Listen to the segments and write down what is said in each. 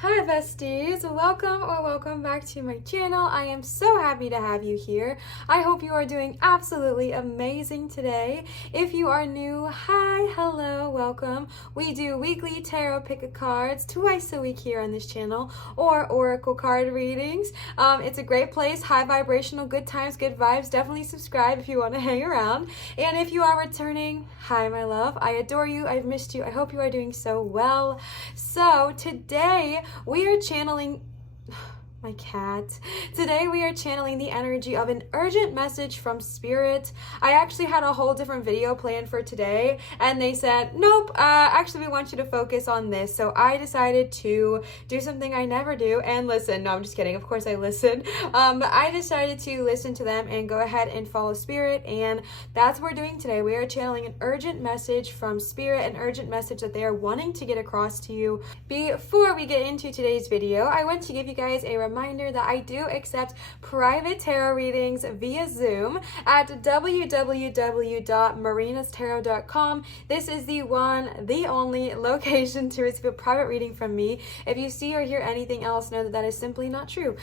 Hi besties, welcome back to my channel. I am so happy to have you here. I hope you are doing absolutely amazing today. If you are new, hi, hello, welcome. We do weekly tarot pick cards twice a week here on this channel, or oracle card readings. It's a great place, high vibrational, good times, good vibes. Definitely subscribe if you want to hang around. And if you are returning, hi my love, I adore you, I've missed you, I hope you are doing so well. So today we are channeling my cat. Today we are channeling the energy of an urgent message from Spirit. I actually had a whole different video planned for today and they said, nope, actually we want you to focus on this. So I decided to do something I never do and listen. No, I'm just kidding. Of course I listen. But I decided to listen to them and go ahead and follow Spirit, and that's what we're doing today. We are channeling an urgent message from Spirit, an urgent message that they are wanting to get across to you. Before we get into today's video, I want to give you guys a reminder that I do accept private tarot readings via Zoom at www.marinatarot.com. This is the one, the only location to receive a private reading from me. If you see or hear anything else, know that that is simply not true.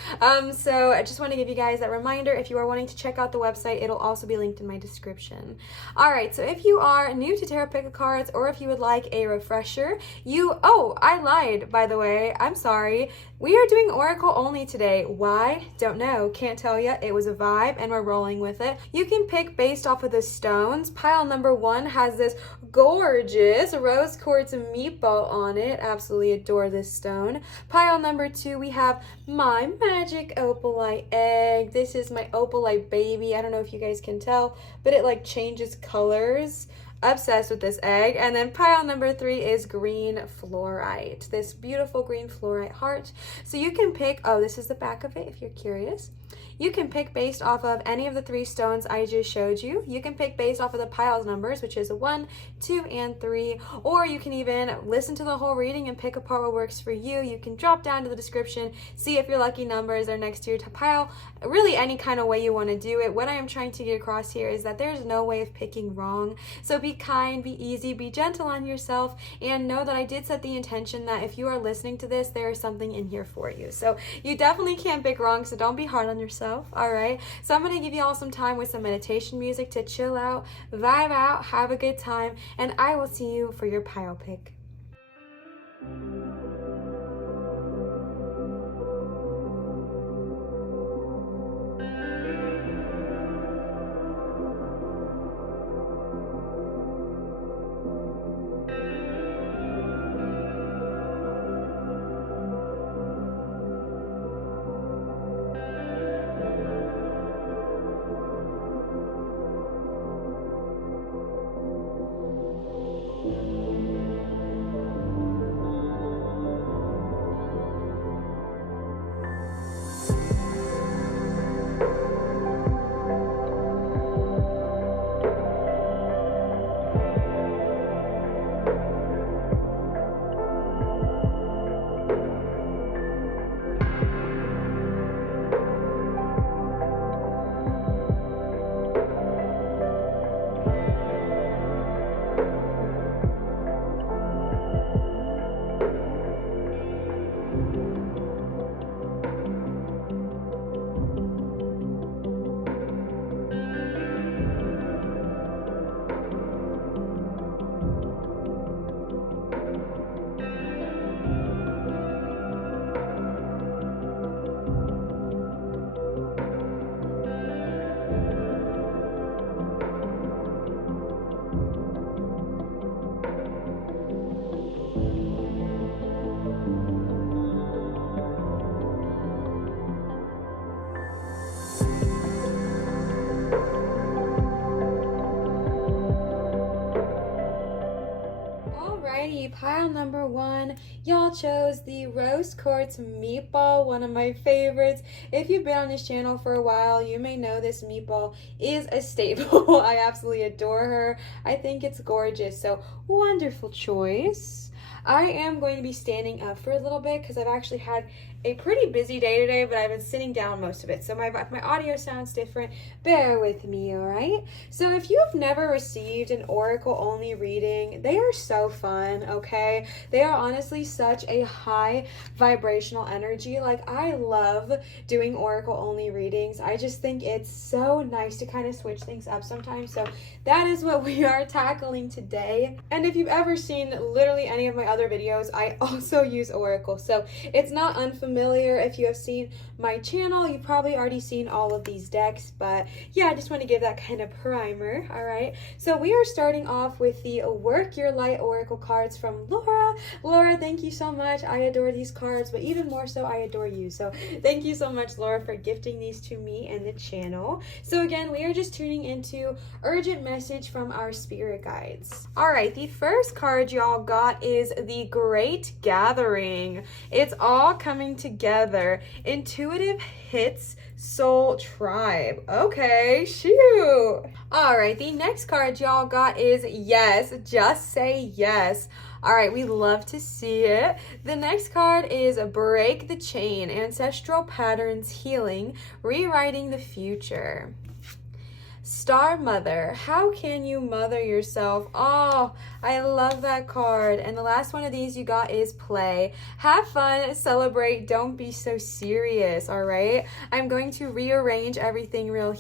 So I just want to give you guys that reminder. If you are wanting to check out the website, it'll also be linked in my description. Alright, so if you are new to tarot pick cards, or if you would like a refresher, I lied, by the way. I'm sorry. We are doing Oracle only today. Why? Don't know. Can't tell you. It was a vibe and we're rolling with it. You can pick based off of the stones. Pile number 1 has this gorgeous rose quartz meatball on it. Absolutely adore this stone. Pile number 2, we have my magic opalite egg. This is my opalite baby. I don't know if you guys can tell, but it like changes colors. Obsessed with this egg. And then pile number 3 is green fluorite, this beautiful green fluorite heart. So you can pick, this is the back of it if you're curious. You can pick based off of any of the 3 stones I just showed you. You can pick based off of the piles numbers, which is 1, 2, and 3, or you can even listen to the whole reading and pick apart what works for you. You can drop down to the description, see if your lucky numbers are next to your pile, really any kind of way you want to do it. What I am trying to get across here is that there's no way of picking wrong. So be kind, be easy, be gentle on yourself, and know that I did set the intention that if you are listening to this, there is something in here for you. So you definitely can't pick wrong, so don't be hard on yourself. All right, so I'm going to give you all some time with some meditation music to chill out, vibe out, have a good time, and I will see you for your pile pick. Pile number 1, y'all chose the rose quartz meatball, one of my favorites. If you've been on this channel for a while, you may know this meatball is a staple. I absolutely adore her. I think it's gorgeous, so wonderful choice. I am going to be standing up for a little bit because I've actually had a pretty busy day today, but I've been sitting down most of it. So my audio sounds different. Bear with me, all right? So if you have never received an oracle only reading, they are so fun, okay? They are honestly such a high vibrational energy. Like, I love doing oracle only readings. I just think it's so nice to kind of switch things up sometimes. So that is what we are tackling today. And if you've ever seen literally any of my other videos, I also use oracle. So it's not unfamiliar. If you have seen my channel, you've probably already seen all of these decks, but yeah, I just want to give that kind of primer. All right, so we are starting off with the Work Your Light oracle cards from Laura. Laura, thank you so much. I adore these cards, but even more so, I adore you. So thank you so much, Laura, for gifting these to me and the channel. So again, we are just tuning into urgent message from our spirit guides. All right, the first card y'all got is the Great Gathering. It's all coming together. Intuitive hits soul tribe. Okay, shoot. All right, the next card y'all got is yes, just say yes. All right, we love to see it. The next card is Break the Chain, Ancestral Patterns Healing, Rewriting the Future. Star Mother, how can you mother yourself? Oh, I love that card. And the last one of these you got is Play. Have fun, celebrate, don't be so serious, all right? I'm going to rearrange everything real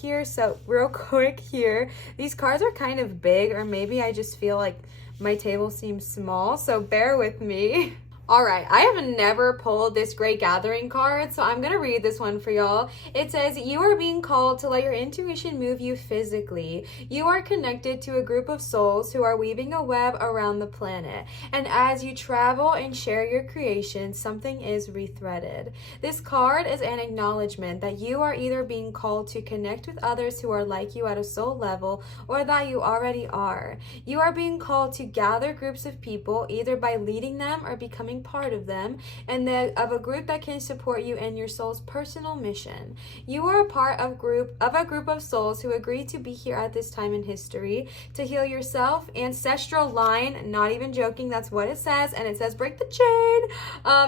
quick here. These cards are kind of big, or maybe I just feel like my table seems small, so bear with me. All right, I have never pulled this Great Gathering card, so I'm going to read this one for y'all. It says, you are being called to let your intuition move you physically. You are connected to a group of souls who are weaving a web around the planet. And as you travel and share your creation, something is rethreaded. This card is an acknowledgement that you are either being called to connect with others who are like you at a soul level, or that you already are. You are being called to gather groups of people, either by leading them or becoming part of them, and of a group that can support you in your soul's personal mission. You are a part of a group of souls who agreed to be here at this time in history to heal yourself, ancestral line, not even joking, that's what it says, and it says break the chain,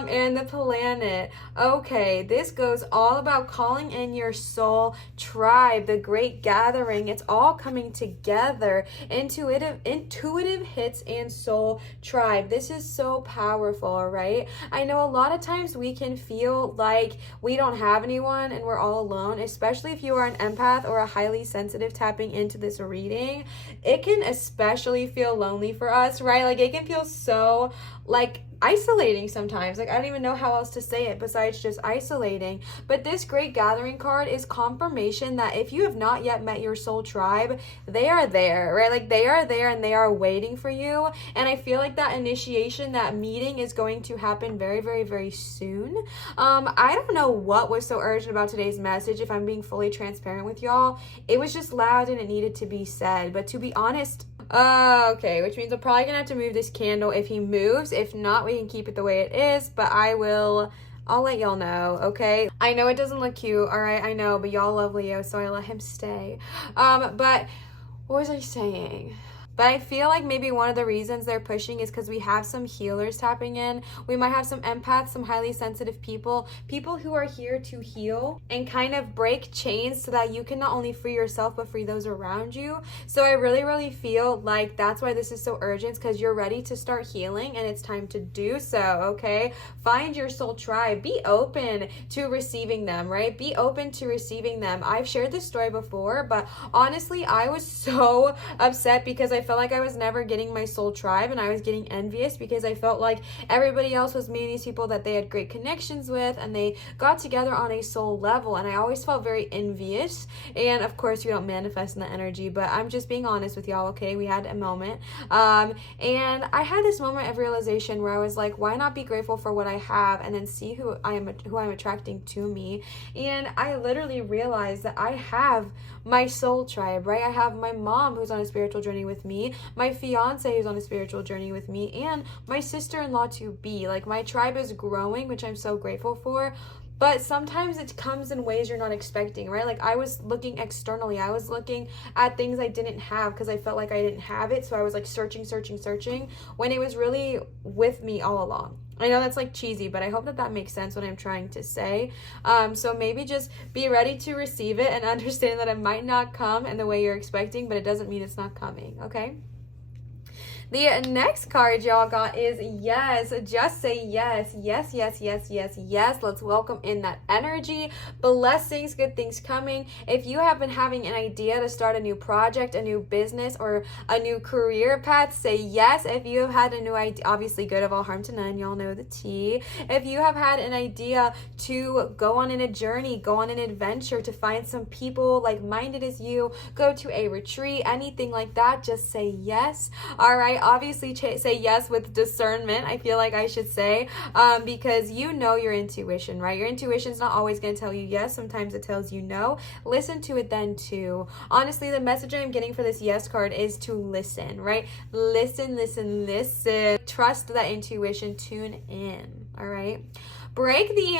and the planet. Okay, this goes all about calling in your soul tribe, the Great Gathering. It's all coming together. Intuitive hits and soul tribe. This is so powerful. All right, I know a lot of times we can feel like we don't have anyone and we're all alone, especially if you are an empath or a highly sensitive tapping into this reading. It can especially feel lonely for us, right? Like, it can feel so like isolating sometimes. Like, I don't even know how else to say it besides just isolating. But this Great Gathering card is confirmation that if you have not yet met your soul tribe, they are there, right? Like, they are there and they are waiting for you. And I feel like that initiation, that meeting is going to happen very, very, very soon. I don't know what was so urgent about today's message, if I'm being fully transparent with y'all. It was just loud and it needed to be said. But to be honest, okay, which means I'm probably gonna have to move this candle if he moves. If not, we can keep it the way it is, but I'll let y'all know, okay? I know it doesn't look cute, all right? I know, but y'all love Leo, so I let him stay. But what was I saying? But I feel like maybe one of the reasons they're pushing is because we have some healers tapping in. We might have some empaths, some highly sensitive people who are here to heal and kind of break chains so that you can not only free yourself, but free those around you. So I really, really feel like that's why this is so urgent, because you're ready to start healing and it's time to do so, okay? Find your soul tribe. Be open to receiving them, right? Be open to receiving them. I've shared this story before, but honestly, I was so upset because I felt like I was never getting my soul tribe, and I was getting envious because I felt like everybody else was meeting these people that they had great connections with and they got together on a soul level, and I always felt very envious. And of course, you don't manifest in the energy, but I'm just being honest with y'all, okay? We had a moment, and I had this moment of realization where I was like, why not be grateful for what I have and then see who I'm attracting to me? And I literally realized that I have my soul tribe, right? I have my mom who's on a spiritual journey with me, my fiance who's on a spiritual journey with me, and my sister-in-law to be. Like, my tribe is growing, which I'm so grateful for. but sometimes it comes in ways you're not expecting, right? Like I was looking externally. I was looking at things I didn't have because I felt like I didn't have it. So I was like searching when it was really with me all along. I know that's like cheesy, but I hope that makes sense what I'm trying to say. So maybe just be ready to receive it and understand that it might not come in the way you're expecting, but it doesn't mean it's not coming, okay? The next card y'all got is yes. Just say yes. Yes, yes, yes, yes, yes. Let's welcome in that energy. Blessings, good things coming. If you have been having an idea to start a new project, a new business, or a new career path, say yes. If you have had a new idea, obviously good of all harm to none, y'all know the tea. If you have had an idea to go on in a journey, go on an adventure, to find some people like-minded as you, go to a retreat, anything like that, just say yes. All right. Obviously say yes with discernment, I feel like I should say, because you know your intuition, right? Your intuition's not always going to tell you yes. Sometimes it tells you no. Listen to it then too. Honestly, the message I'm getting for this yes card is to listen, right? Listen. Trust that intuition. Tune in. All right. Break the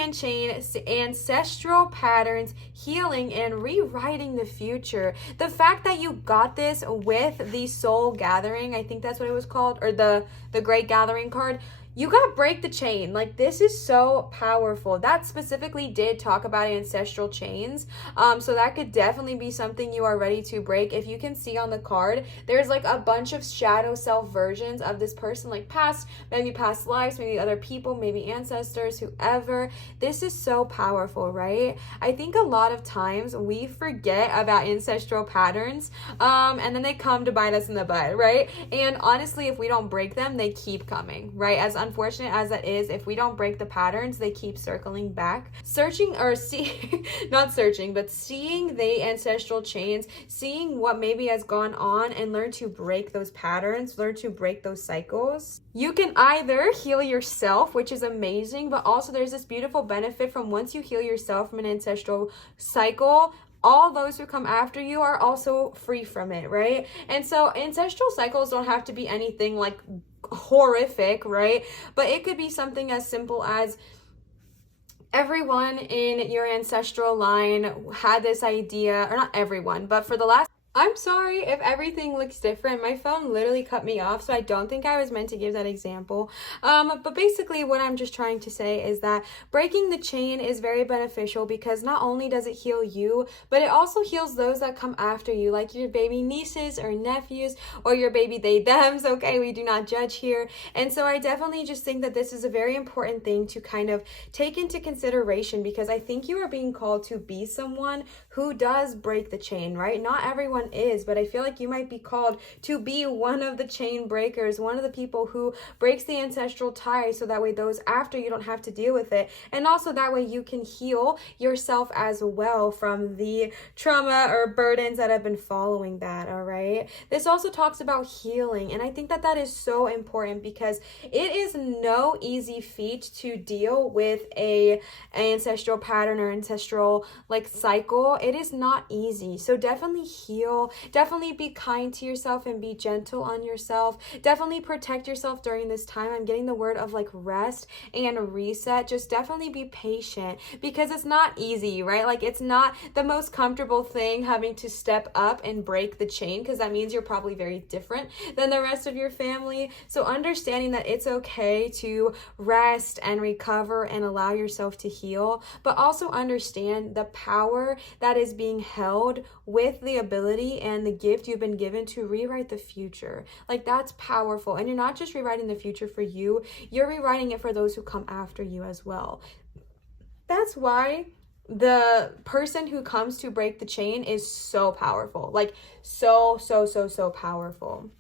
ancestral patterns, healing and rewriting the future. The fact that you got this with the soul gathering, I think that's what it was called, or the great gathering card. You got to break the chain. Like, this is so powerful. That specifically did talk about ancestral chains. So that could definitely be something you are ready to break. If you can see on the card, there's like a bunch of shadow self versions of this person, like maybe past lives, maybe other people, maybe ancestors, whoever. This is so powerful, right? I think a lot of times we forget about ancestral patterns, and then they come to bite us in the butt, right? And honestly, if we don't break them, they keep coming, right? As unfortunate as that is, if we don't break the patterns, they keep circling back. Seeing the ancestral chains, seeing what maybe has gone on, and learn to break those patterns, learn to break those cycles. You can either heal yourself, which is amazing, but also there's this beautiful benefit from once you heal yourself from an ancestral cycle, all those who come after you are also free from it, right? And so ancestral cycles don't have to be anything like horrific, right? But it could be something as simple as everyone in your ancestral line had this idea, or not everyone, but for the last, I'm sorry if everything looks different. My phone literally cut me off, so I don't think I was meant to give that example. But basically what I'm just trying to say is that breaking the chain is very beneficial because not only does it heal you, but it also heals those that come after you, like your baby nieces or nephews or your baby they-thems, okay? We do not judge here. And so I definitely just think that this is a very important thing to kind of take into consideration, because I think you are being called to be someone who does break the chain, right? Not everyone is, but I feel like you might be called to be one of the chain breakers, one of the people who breaks the ancestral ties, so that way those after you don't have to deal with it, and also that way you can heal yourself as well from the trauma or burdens that have been following that. All right, this also talks about healing, and I think that that is so important because it is no easy feat to deal with an ancestral pattern or ancestral like cycle. It is not easy, so definitely heal. Definitely be kind to yourself and be gentle on yourself. Definitely protect yourself during this time. I'm getting the word of like rest and reset. Just definitely be patient because it's not easy, right? Like, it's not the most comfortable thing having to step up and break the chain, because that means you're probably very different than the rest of your family. So understanding that it's okay to rest and recover and allow yourself to heal, but also understand the power that is being held with the ability and the gift you've been given to rewrite the future. Like, that's powerful. And you're not just rewriting the future for you, you're rewriting it for those who come after you as well. That's why the person who comes to break the chain is so powerful. Like, so powerful.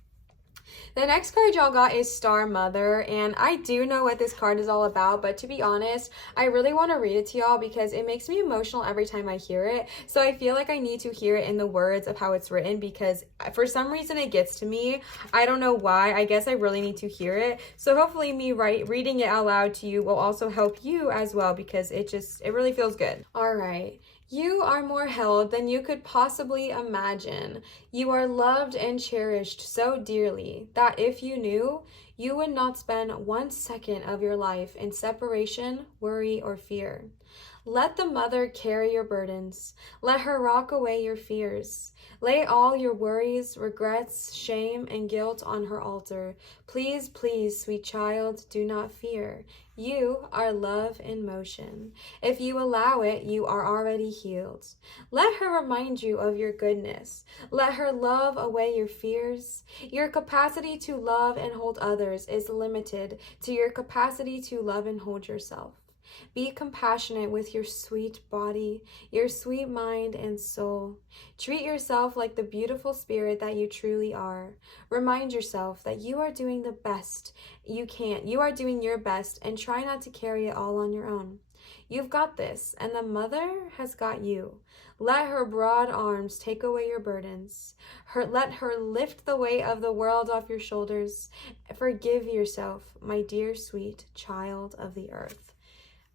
The next card y'all got is Star Mother, and I do know what this card is all about, but to be honest, I really want to read it to y'all because it makes me emotional every time I hear it. So I feel like I need to hear it in the words of how it's written, because for some reason it gets to me. I don't know why. I guess I really need to hear it. So hopefully me reading it out loud to you will also help you as well, because it really feels good. All right. You are more held than you could possibly imagine. You are loved and cherished so dearly that if you knew, You would not spend 1 second of your life in separation, worry, or fear. Let the mother carry your burdens. Let her rock away your fears. Lay all your worries, regrets, shame, and guilt on her altar. Please, please, sweet child, do not fear. You are love in motion. If you allow it, you are already healed. Let her remind you of your goodness. Let her love away your fears. Your capacity to love and hold others is limited to your capacity to love and hold yourself. Be compassionate with your sweet body, your sweet mind and soul. Treat yourself like the beautiful spirit that you truly are. Remind yourself that you are doing the best you can. You are doing your best, and try not to carry it all on your own. You've got this, and the mother has got you. Let her broad arms take away your burdens. Let her lift the weight of the world off your shoulders. Forgive yourself, my dear sweet child of the earth.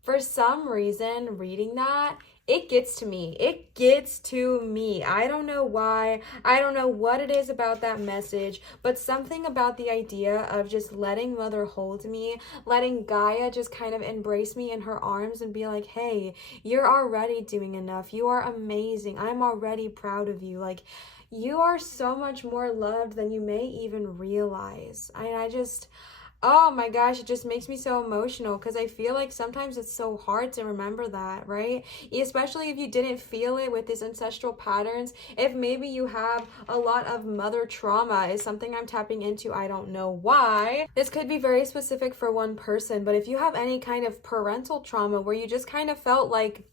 For some reason, reading that, it gets to me. It gets to me. I don't know why. I don't know what it is about that message, but something about the idea of just letting Mother hold me, letting Gaia just kind of embrace me in her arms and be like, hey, you're already doing enough. You are amazing. I'm already proud of you. Like, you are so much more loved than you may even realize. Oh my gosh, it just makes me so emotional because I feel like sometimes it's so hard to remember that, right? Especially if you didn't feel it with these ancestral patterns. If maybe you have a lot of mother trauma is something I'm tapping into. I don't know why. This could be very specific for one person, but if you have any kind of parental trauma where you just kind of felt like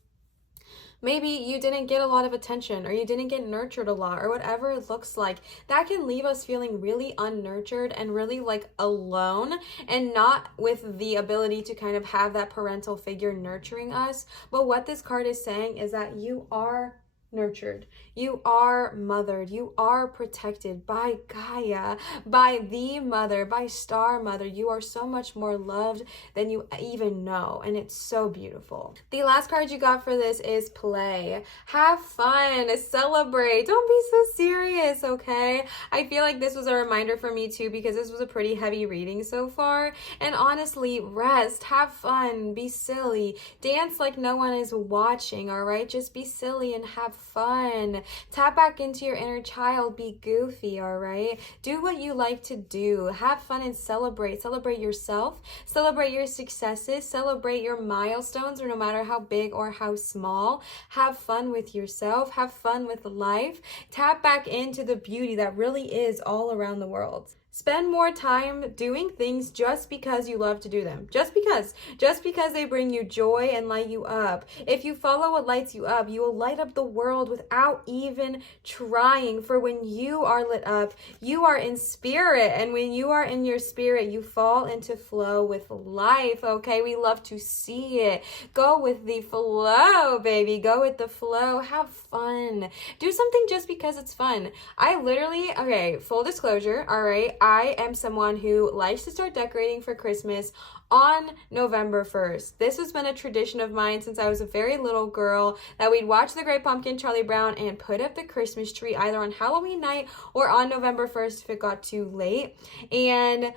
maybe you didn't get a lot of attention, or you didn't get nurtured a lot, or whatever it looks like, that can leave us feeling really unnurtured and really like alone, and not with the ability to kind of have that parental figure nurturing us. But what this card is saying is that you are nurtured, you are mothered, you are protected by Gaia, by the mother, by Star Mother. You are so much more loved than you even know, and it's so beautiful. The last card you got for this is play. Have fun, celebrate, don't be so serious, okay? I feel like this was a reminder for me too, because this was a pretty heavy reading so far, and honestly, rest, have fun, be silly, dance like no one is watching, all right? Just be silly and have fun. Tap back into your inner child. Be goofy, all right? Do what you like to do. Have fun and celebrate. Celebrate yourself. Celebrate your successes. Celebrate your milestones, or no matter how big or how small. Have fun with yourself. Have fun with life. Tap back into the beauty that really is all around the world. Spend more time doing things just because you love to do them. Just because they bring you joy and light you up. If you follow what lights you up, you will light up the world without even trying. For when you are lit up, you are in spirit. And when you are in your spirit, you fall into flow with life, okay? We love to see it. Go with the flow, baby. Go with the flow. Have fun. Do something just because it's fun. Okay, full disclosure, all right? I am someone who likes to start decorating for Christmas on November 1st. This has been a tradition of mine since I was a very little girl, that we'd watch The Great Pumpkin, Charlie Brown, and put up the Christmas tree either on Halloween night or on November 1st if it got too late. And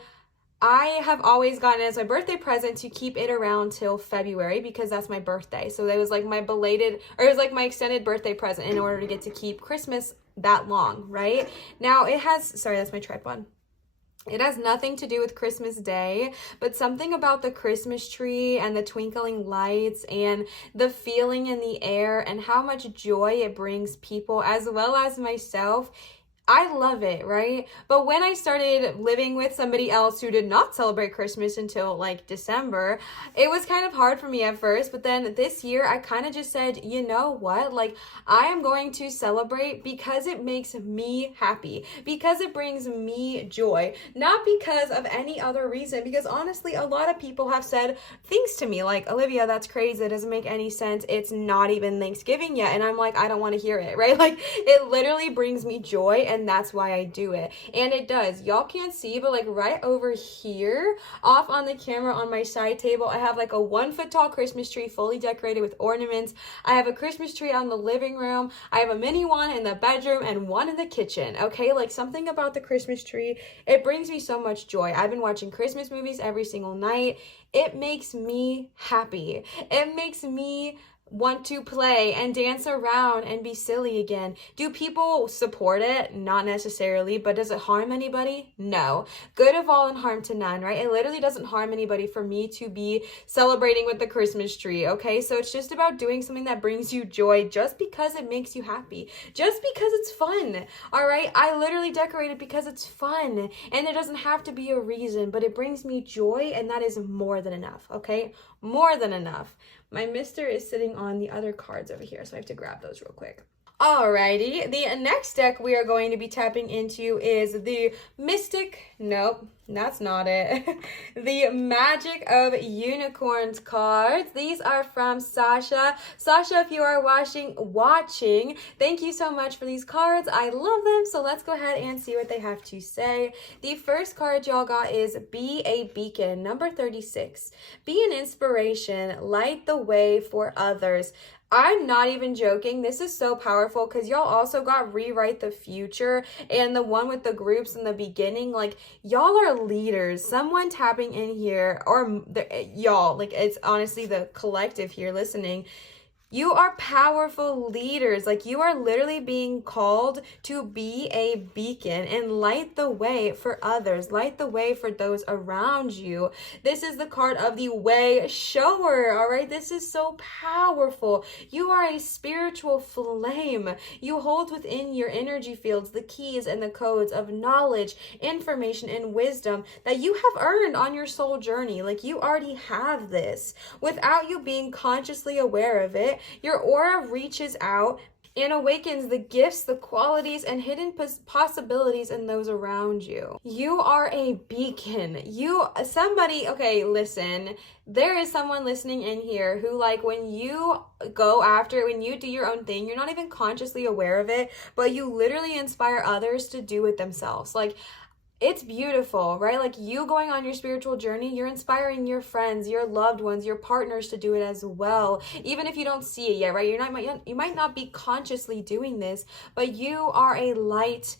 I have always gotten it as my birthday present to keep it around till February, because that's my birthday. So that was like my my extended birthday present in order to get to keep Christmas that long, right? Now sorry, that's my tripod. It has nothing to do with Christmas Day, but something about the Christmas tree and the twinkling lights and the feeling in the air and how much joy it brings people as well as myself. I love it, right? But when I started living with somebody else who did not celebrate Christmas until like December, it was kind of hard for me at first. But then this year, I kind of just said, you know what? Like, I am going to celebrate because it makes me happy, because it brings me joy, not because of any other reason. Because honestly, a lot of people have said things to me like, Olivia, that's crazy. It doesn't make any sense. It's not even Thanksgiving yet. And I'm like, I don't want to hear it, right? Like, it literally brings me joy. And and that's why I do it. And it does. Y'all can't see, but like right over here, off on the camera on my side table, I have like a 1-foot tall Christmas tree fully decorated with ornaments. I have a Christmas tree out in the living room. I have a mini one in the bedroom and one in the kitchen. Okay, like something about the Christmas tree, it brings me so much joy. I've been watching Christmas movies every single night. It makes me happy. It makes me want to play and dance around and be silly again. Do people support it? Not necessarily, but does it harm anybody? No. Good of all and harm to none, right? It literally doesn't harm anybody for me to be celebrating with the Christmas tree, okay? So it's just about doing something that brings you joy just because it makes you happy, just because it's fun, all right? I literally decorate it because it's fun, and it doesn't have to be a reason, but it brings me joy, and that is more than enough, okay? More than enough. My mister is sitting on the other cards over here, so I have to grab those real quick. Alrighty, the next deck we are going to be tapping into is the Mystic, nope, that's not it, the Magic of Unicorns cards. These are from Sasha. Sasha, if you are watching, thank you so much for these cards. I love them, so let's go ahead and see what they have to say. The first card y'all got is Be a Beacon, number 36. Be an inspiration, light the way for others. I'm not even joking. This is so powerful because y'all also got Rewrite the Future and the one with the groups in the beginning. Like, y'all are leaders. Someone tapping in here, or y'all, like, it's honestly the collective here listening. You are powerful leaders. Like, you are literally being called to be a beacon and light the way for others, light the way for those around you. This is the card of the way shower, all right? This is so powerful. You are a spiritual flame. You hold within your energy fields the keys and the codes of knowledge, information, and wisdom that you have earned on your soul journey. Like, you already have this without you being consciously aware of it. Your aura reaches out and awakens the gifts, the qualities, and hidden possibilities in those around you. You are a beacon. Okay, listen, there is someone listening in here who, like, when you go after, when you do your own thing, you're not even consciously aware of it, but you literally inspire others to do it themselves. Like, it's beautiful, right? Like, you going on your spiritual journey, you're inspiring your friends, your loved ones, your partners to do it as well. Even if you don't see it yet, right? You might not be consciously doing this, but you are a light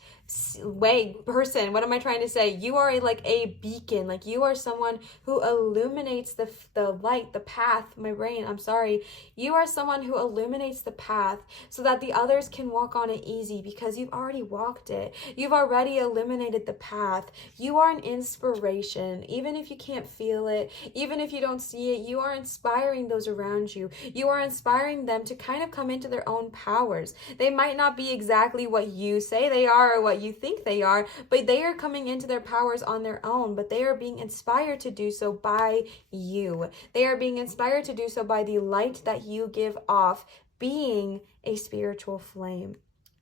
way person. What am I trying to say? You are a beacon. Like, you are someone who illuminates the light, the path. My brain, I'm sorry. You are someone who illuminates the path so that the others can walk on it easy because you've already walked it. You've already illuminated the path. You are an inspiration. Even if you can't feel it, even if you don't see it, you are inspiring those around you. You are inspiring them to kind of come into their own powers. They might not be exactly what you say they are or what you think they are, but they are coming into their powers on their own, but they are being inspired to do so by you. They are being inspired to do so by the light that you give off, being a spiritual flame.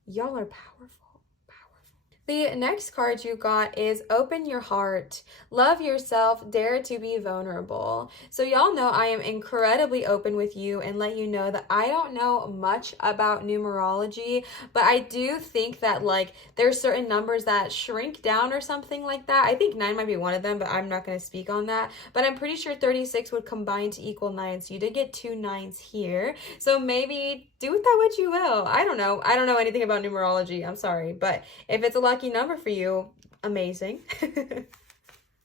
Y'all are powerful. The next card you got is Open Your Heart, Love Yourself, Dare to be Vulnerable. So y'all know I am incredibly open with you and let you know that I don't know much about numerology, but I do think that, like, there's certain numbers that shrink down or something like that. I think 9 might be one of them, but I'm not going to speak on that. But I'm pretty sure 36 would combine to equal 9, so you did get 2 9s here. So maybe do with that what you will. I don't know. I don't know anything about numerology. I'm sorry. But if it's a lucky number for you, amazing.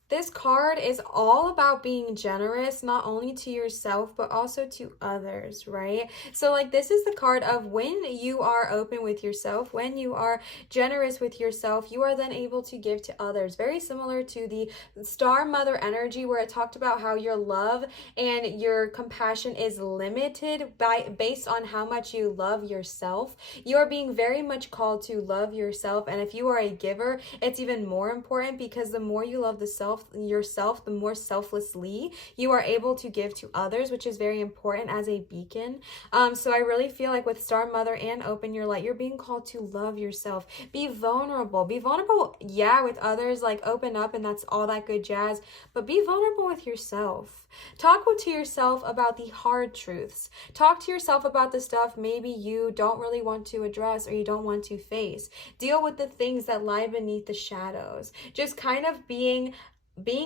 This card is all about being generous, not only to yourself, but also to others, right? So, like, this is the card of when you are open with yourself, when you are generous with yourself, you are then able to give to others. Very similar to the Star Mother energy, where it talked about how your love and your compassion is limited based on how much you love yourself. You are being very much called to love yourself, and if you are a giver, it's even more important because the more you love the self, yourself, the more selflessly you are able to give to others, which is very important as a beacon. So I really feel like with Star Mother and Open Your Light, you're being called to love yourself. Be vulnerable. Be vulnerable, yeah, with others, like open up and that's all that good jazz, but be vulnerable with yourself. Talk to yourself about the hard truths. Talk to yourself about the stuff maybe you don't really want to address or you don't want to face. Deal with the things that lie beneath the shadows. Just kind of being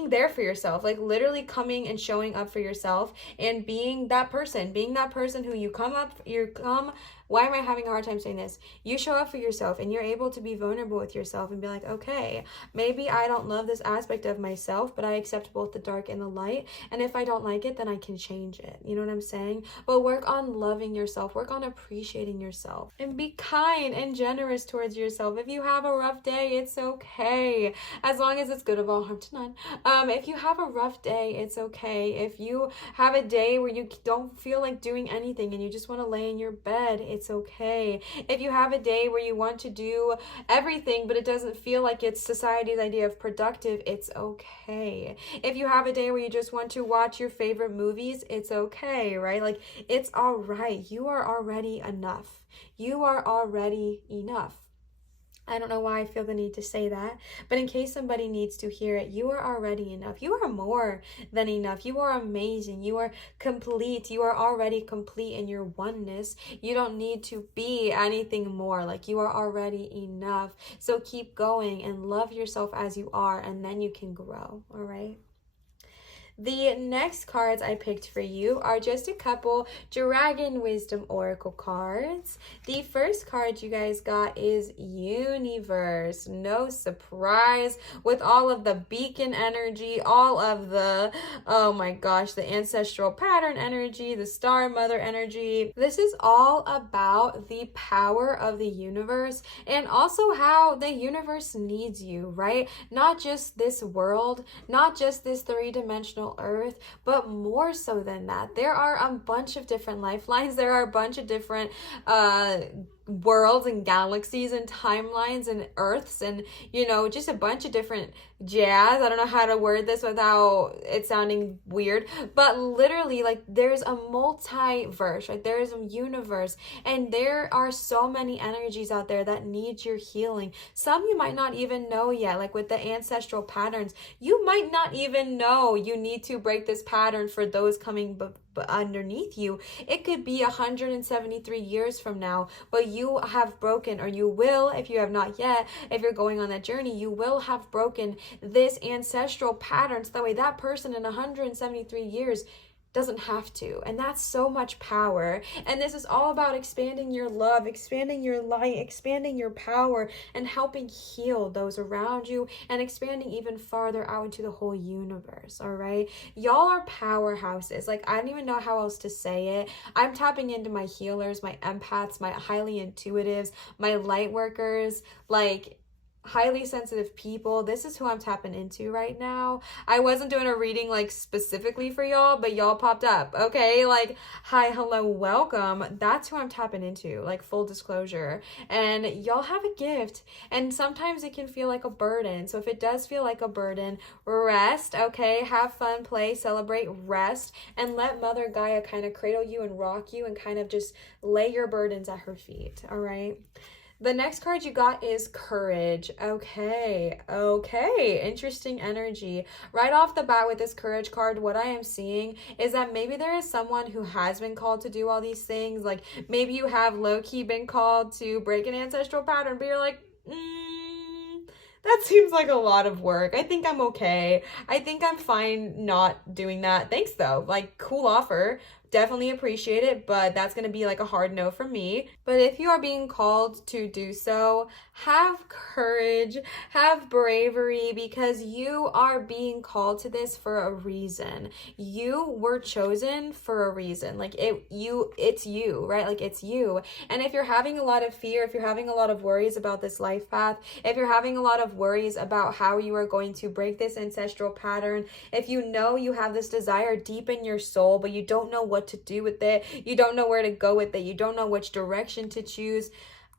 there for yourself, like literally coming and showing up for yourself and being that person who you come, why am I having a hard time saying this? You show up for yourself and you're able to be vulnerable with yourself and be like, okay, maybe I don't love this aspect of myself, but I accept both the dark and the light. And if I don't like it, then I can change it. You know what I'm saying? But work on loving yourself, work on appreciating yourself, and be kind and generous towards yourself. If you have a rough day, it's okay. As long as it's good, of all harm to none. If you have a rough day, it's okay. If you have a day where you don't feel like doing anything and you just want to lay in your bed, it's okay. If you have a day where you want to do everything but it doesn't feel like it's society's idea of productive, it's okay. If you have a day where you just want to watch your favorite movies, it's okay, right? Like, it's all right. You are already enough. You are already enough. I don't know why I feel the need to say that, but in case somebody needs to hear it, you are already enough. You are more than enough. You are amazing. You are complete. You are already complete in your oneness. You don't need to be anything more. Like, you are already enough. So keep going and love yourself as you are, and then you can grow, all right? The next cards I picked for you are just a couple Dragon Wisdom Oracle cards. The first card you guys got is Universe. No surprise, with all of the beacon energy, all of the, oh my gosh, the ancestral pattern energy, the Star Mother energy. This is all about the power of the universe and also how the universe needs you, right? Not just this world, not just this three-dimensional Earth, but more so than that. There are a bunch of different lifelines. There are a bunch of different worlds and galaxies and timelines and Earths and, you know, just a bunch of different jazz. I don't know how to word this without it sounding weird, but literally, like, there's a multiverse, right? There is a universe, and there are so many energies out there that need your healing. Some you might not even know yet, like with the ancestral patterns. You might not even know you need to break this pattern for those coming underneath you. It could be 173 years from now, but you have broken, or you will, if you have not yet, if you're going on that journey, you will have broken this ancestral pattern, so that way that person in 173 years doesn't have to. And that's so much power. And this is all about expanding your love, expanding your light, expanding your power, and helping heal those around you, and expanding even farther out into the whole universe. All right, y'all are powerhouses. Like, I don't even know how else to say it. I'm tapping into my healers, my empaths, my highly intuitives, my light workers, like highly sensitive people. This is who I'm tapping into right now. I wasn't doing a reading like specifically for y'all, but y'all popped up, okay? Like, hi, hello, welcome. That's who I'm tapping into, like, full disclosure. And y'all have a gift, and sometimes it can feel like a burden. So if it does feel like a burden, rest, okay? Have fun, play, celebrate, rest, and let Mother Gaia kind of cradle you and rock you and kind of just lay your burdens at her feet, all right? The next card you got is Courage. Okay, interesting energy. Right off the bat with this Courage card, what I am seeing is that maybe there is someone who has been called to do all these things. Like, maybe you have low-key been called to break an ancestral pattern, but you're like, that seems like a lot of work. I think I'm okay. I think I'm fine not doing that. Thanks, though. Like, cool offer. Definitely appreciate it, but that's going to be like a hard no from me. But if you are being called to do so, have courage, have bravery, because you are being called to this for a reason. You were chosen for a reason. Like, it's you, right? Like, it's you. And if you're having a lot of fear, if you're having a lot of worries about this life path, if you're having a lot of worries about how you are going to break this ancestral pattern, if you know you have this desire deep in your soul, but you don't know what to do with it, you don't know where to go with it, you don't know which direction to choose,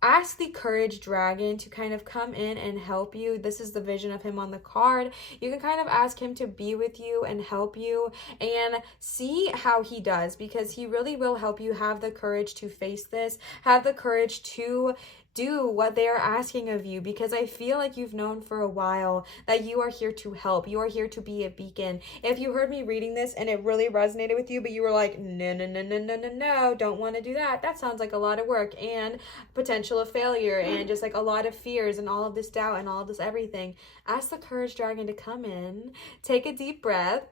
ask the courage dragon to kind of come in and help you. This is the vision of him on the card. You can kind of ask him to be with you and help you and see how he does, because he really will help you have the courage to face this, have the courage to do what they are asking of you, because I feel like you've known for a while that you are here to help. You are here to be a beacon. If you heard me reading this and it really resonated with you, but you were like, no, don't want to do that. That sounds like a lot of work and potential of failure and just like a lot of fears and all of this doubt and all of this everything. Ask the courage dragon to come in. Take a deep breath.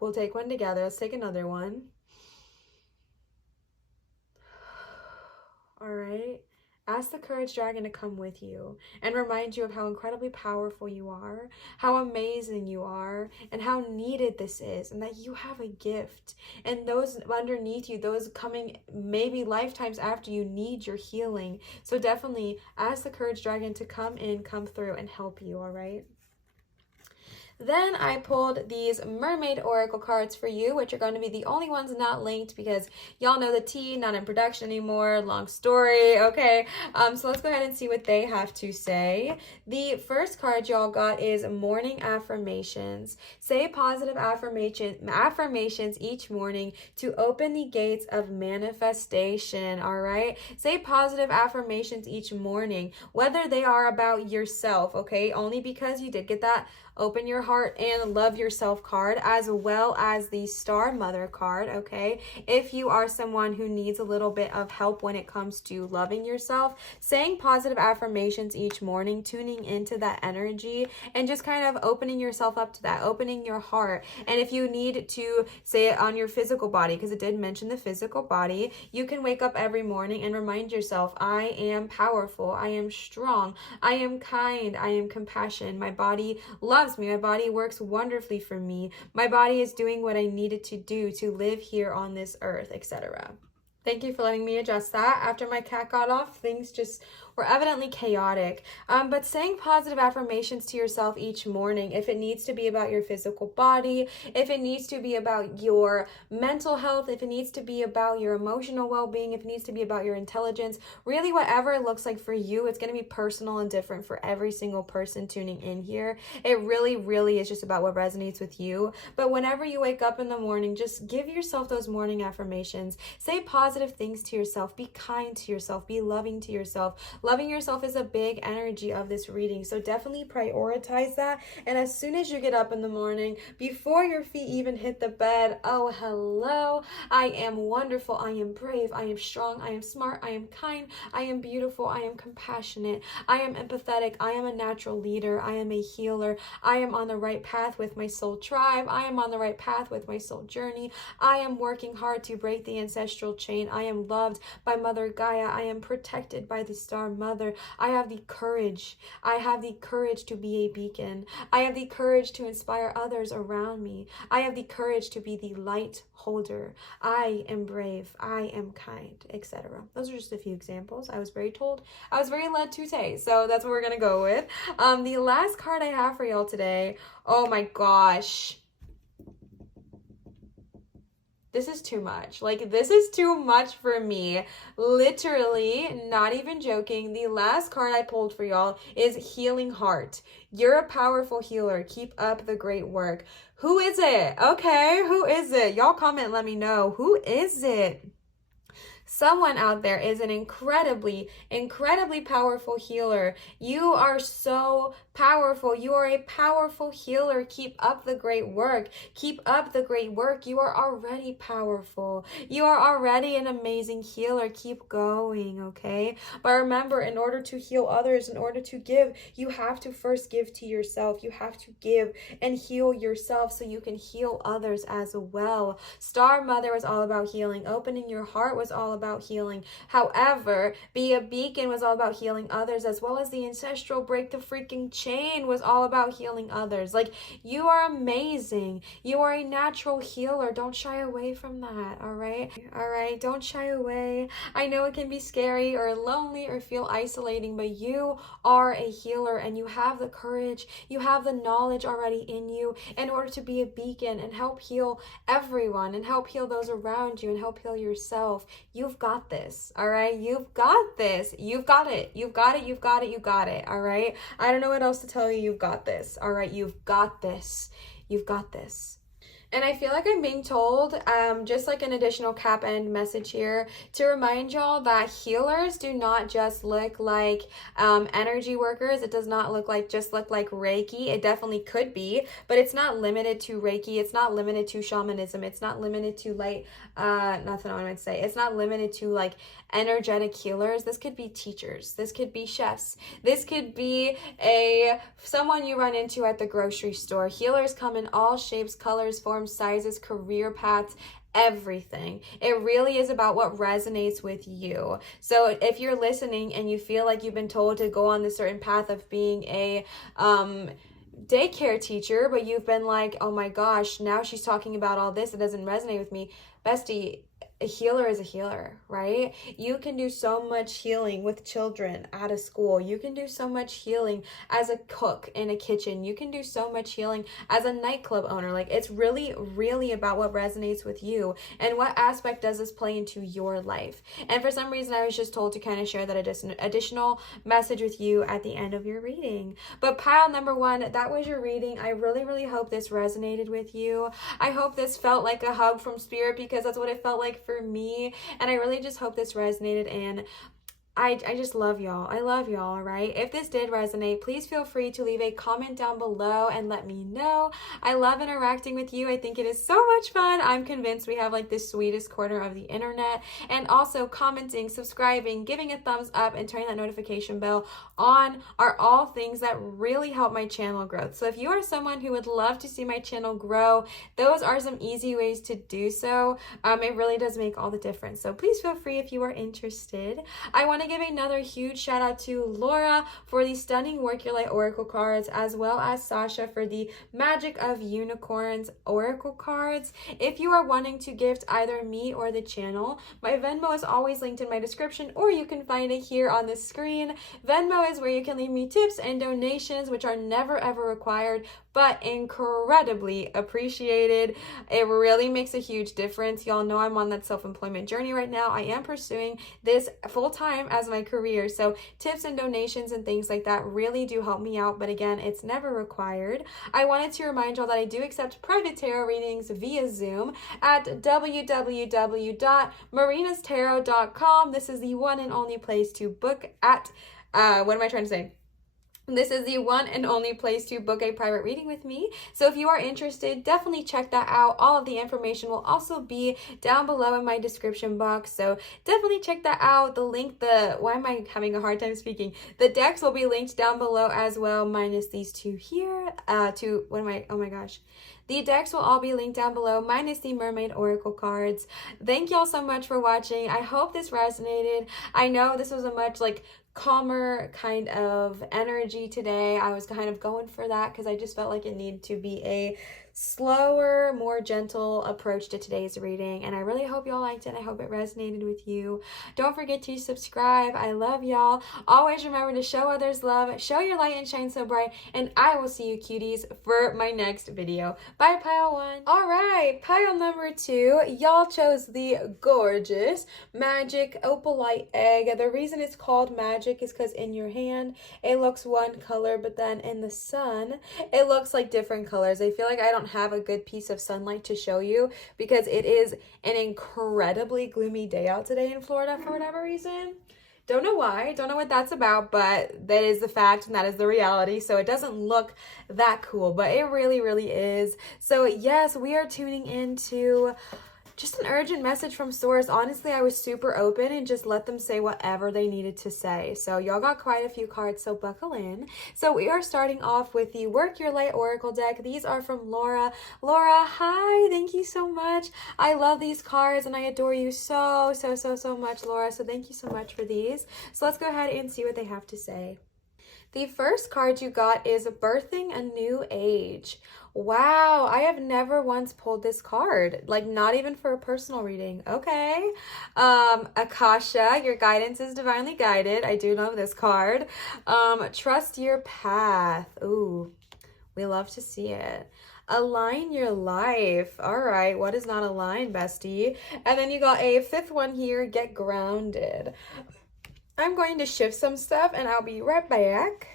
We'll take one together. Let's take another one. All right. Ask the courage dragon to come with you and remind you of how incredibly powerful you are, how amazing you are, and how needed this is, and that you have a gift. And those underneath you, those coming maybe lifetimes after you, need your healing. So definitely ask the courage dragon to come in, come through, and help you, all right? Then I pulled these mermaid oracle cards for you, which are going to be the only ones not linked because y'all know the tea, not in production anymore, long story, okay? So let's go ahead and see what they have to say. The first card y'all got is morning affirmations. Say positive affirmations each morning to open the gates of manifestation, all right? Say positive affirmations each morning, whether they are about yourself, okay? Only because you did get that open your heart and love yourself card, as well as the star mother card, okay? If you are someone who needs a little bit of help when it comes to loving yourself, saying positive affirmations each morning, tuning into that energy and just kind of opening yourself up to that, opening your heart. And if you need to say it on your physical body, because it did mention the physical body, you can wake up every morning and remind yourself, I am powerful, I am strong, I am kind, I am compassionate, my body loves me, my body works wonderfully for me, my body is doing what I needed to do to live here on this earth, etc. Thank you for letting me adjust that. After my cat got off, things just were evidently chaotic. But saying positive affirmations to yourself each morning, if it needs to be about your physical body, if it needs to be about your mental health, if it needs to be about your emotional well-being, if it needs to be about your intelligence, really whatever it looks like for you, it's going to be personal and different for every single person tuning in here. It really, really is just about what resonates with you. But whenever you wake up in the morning, just give yourself those morning affirmations. Say positive things to yourself. Be kind to yourself. Be loving to yourself. Loving yourself is a big energy of this reading, so definitely prioritize that. And as soon as you get up in the morning, before your feet even hit the bed, oh, hello, I am wonderful, I am brave, I am strong, I am smart, I am kind, I am beautiful, I am compassionate, I am empathetic, I am a natural leader, I am a healer, I am on the right path with my soul tribe, I am on the right path with my soul journey, I am working hard to break the ancestral chain, I am loved by Mother Gaia, I am protected by the Star Mother, I have the courage to be a beacon, I have the courage to inspire others around me, I have the courage to be the light holder, I am brave, I am kind, etc. Those are just a few examples. I was very led to say, so that's what we're gonna go with. The last card I have for y'all today, oh my gosh, this is too much. Like, this is too much for me. Literally, not even joking. The last card I pulled for y'all is Healing Heart. You're a powerful healer. Keep up the great work. Who is it? Okay, who is it? Y'all comment and let me know. Who is it? Someone out there is an incredibly, incredibly powerful healer. You are so powerful. You are a powerful healer. Keep up the great work. Keep up the great work. You are already powerful. You are already an amazing healer. Keep going, okay? But remember, in order to heal others, in order to give, you have to first give to yourself. You have to give and heal yourself so you can heal others as well. Star Mother was all about healing. Opening your heart was all about healing. However, Be a Beacon was all about healing others, as well as the Ancestral Break the Freaking Chain was all about healing others. Like, you are amazing. You are a natural healer. Don't shy away from that, all right? All right, don't shy away. I know it can be scary or lonely or feel isolating, but you are a healer and you have the courage, you have the knowledge already in you in order to be a beacon and help heal everyone and help heal those around you and help heal yourself. You've you've got this, all right? You've got this. You've got it. You've got it. You've got it. You got it, all right? I don't know what else to tell you. You've got this, all right? You've got this. You've got this. And I feel like I'm being told, just like an additional cap end message here, to remind y'all that healers do not just look like energy workers. It does not look like Reiki. It definitely could be, but it's not limited to Reiki. It's not limited to shamanism. It's not limited to light, that's what I would say. It's not limited to like energetic healers. This could be teachers. This could be chefs. This could be someone you run into at the grocery store. Healers come in all shapes, colors, forms, sizes, career paths, everything. It really is about what resonates with you. So if you're listening and you feel like you've been told to go on this certain path of being a daycare teacher, but you've been like, oh my gosh, now she's talking about all this, it doesn't resonate with me. Bestie, a healer is a healer, right? You can do so much healing with children at a school. You can do so much healing as a cook in a kitchen. You can do so much healing as a nightclub owner. Like, it's really, really about what resonates with you and what aspect does this play into your life. And for some reason, I was just told to kind of share that additional message with you at the end of your reading. But pile number one, that was your reading. I really, really hope this resonated with you. I hope this felt like a hug from spirit, because that's what it felt like for me, and I really just hope this resonated, and I just love y'all. I love y'all, right? If this did resonate, please feel free to leave a comment down below and let me know. I love interacting with you. I think it is so much fun. I'm convinced we have like the sweetest corner of the internet. And also commenting, subscribing, giving a thumbs up, and turning that notification bell on are all things that really help my channel growth. So if you are someone who would love to see my channel grow, those are some easy ways to do so. It really does make all the difference. So please feel free if you are interested. I want to give another huge shout out to Laura for the stunning Work Your Light Oracle cards, as well as Sasha for the Magic of Unicorns Oracle cards. If you are wanting to gift either me or the channel, my Venmo is always linked in my description, or you can find it here on the screen. Venmo is where you can leave me tips and donations, which are never ever required, but incredibly appreciated. It really makes a huge difference. Y'all know I'm on that self-employment journey right now. I am pursuing this full-time as my career, so tips and donations and things like that really do help me out, but again, it's never required. I wanted to remind y'all that I do accept private tarot readings via Zoom at www.marinastarot.com. This is the one and only place to book at This is the one and only place to book a private reading with me. So if you are interested, definitely check that out. All of the information will also be down below in my description box. So definitely check that out. Why am I having a hard time speaking? The decks will be linked down below as well, minus these two here. The decks will all be linked down below, minus the Mermaid Oracle cards. Thank y'all so much for watching. I hope this resonated. I know this was a much calmer kind of energy today. I was kind of going for that because I just felt like it needed to be a slower, more gentle approach to today's reading, and I really hope y'all liked it. I hope it resonated with you. Don't forget to subscribe. I love y'all. Always remember to show others love, show your light and shine so bright, and I will see you cuties for my next video. Bye, pile one. All right, pile number two, y'all chose the gorgeous magic opalite egg. The reason it's called magic is because in your hand it looks one color, but then in the sun it looks like different colors. I feel like I don't have a good piece of sunlight to show you because it is an incredibly gloomy day out today in Florida for whatever reason. Don't know why, don't know what that's about, but that is the fact and that is the reality. So it doesn't look that cool, but it really, really is. So yes, we are tuning into just an urgent message from source. Honestly, I was super open and just let them say whatever they needed to say. So y'all got quite a few cards, so buckle in. So we are starting off with the Work Your Light Oracle deck. These are from Laura. Laura, hi, thank you so much. I love these cards and I adore you so much, Laura. So thank you so much for these. So let's go ahead and see what they have to say. The first card you got is Birthing a New Age. Wow, I have never once pulled this card, not even for a personal reading. Okay. Akasha, your guidance is divinely guided. I do love this card. Trust your path. Ooh, we love to see it. Align your life. All right, what is not aligned, bestie? And then you got a fifth one here, get grounded. I'm going to shift some stuff and I'll be right back.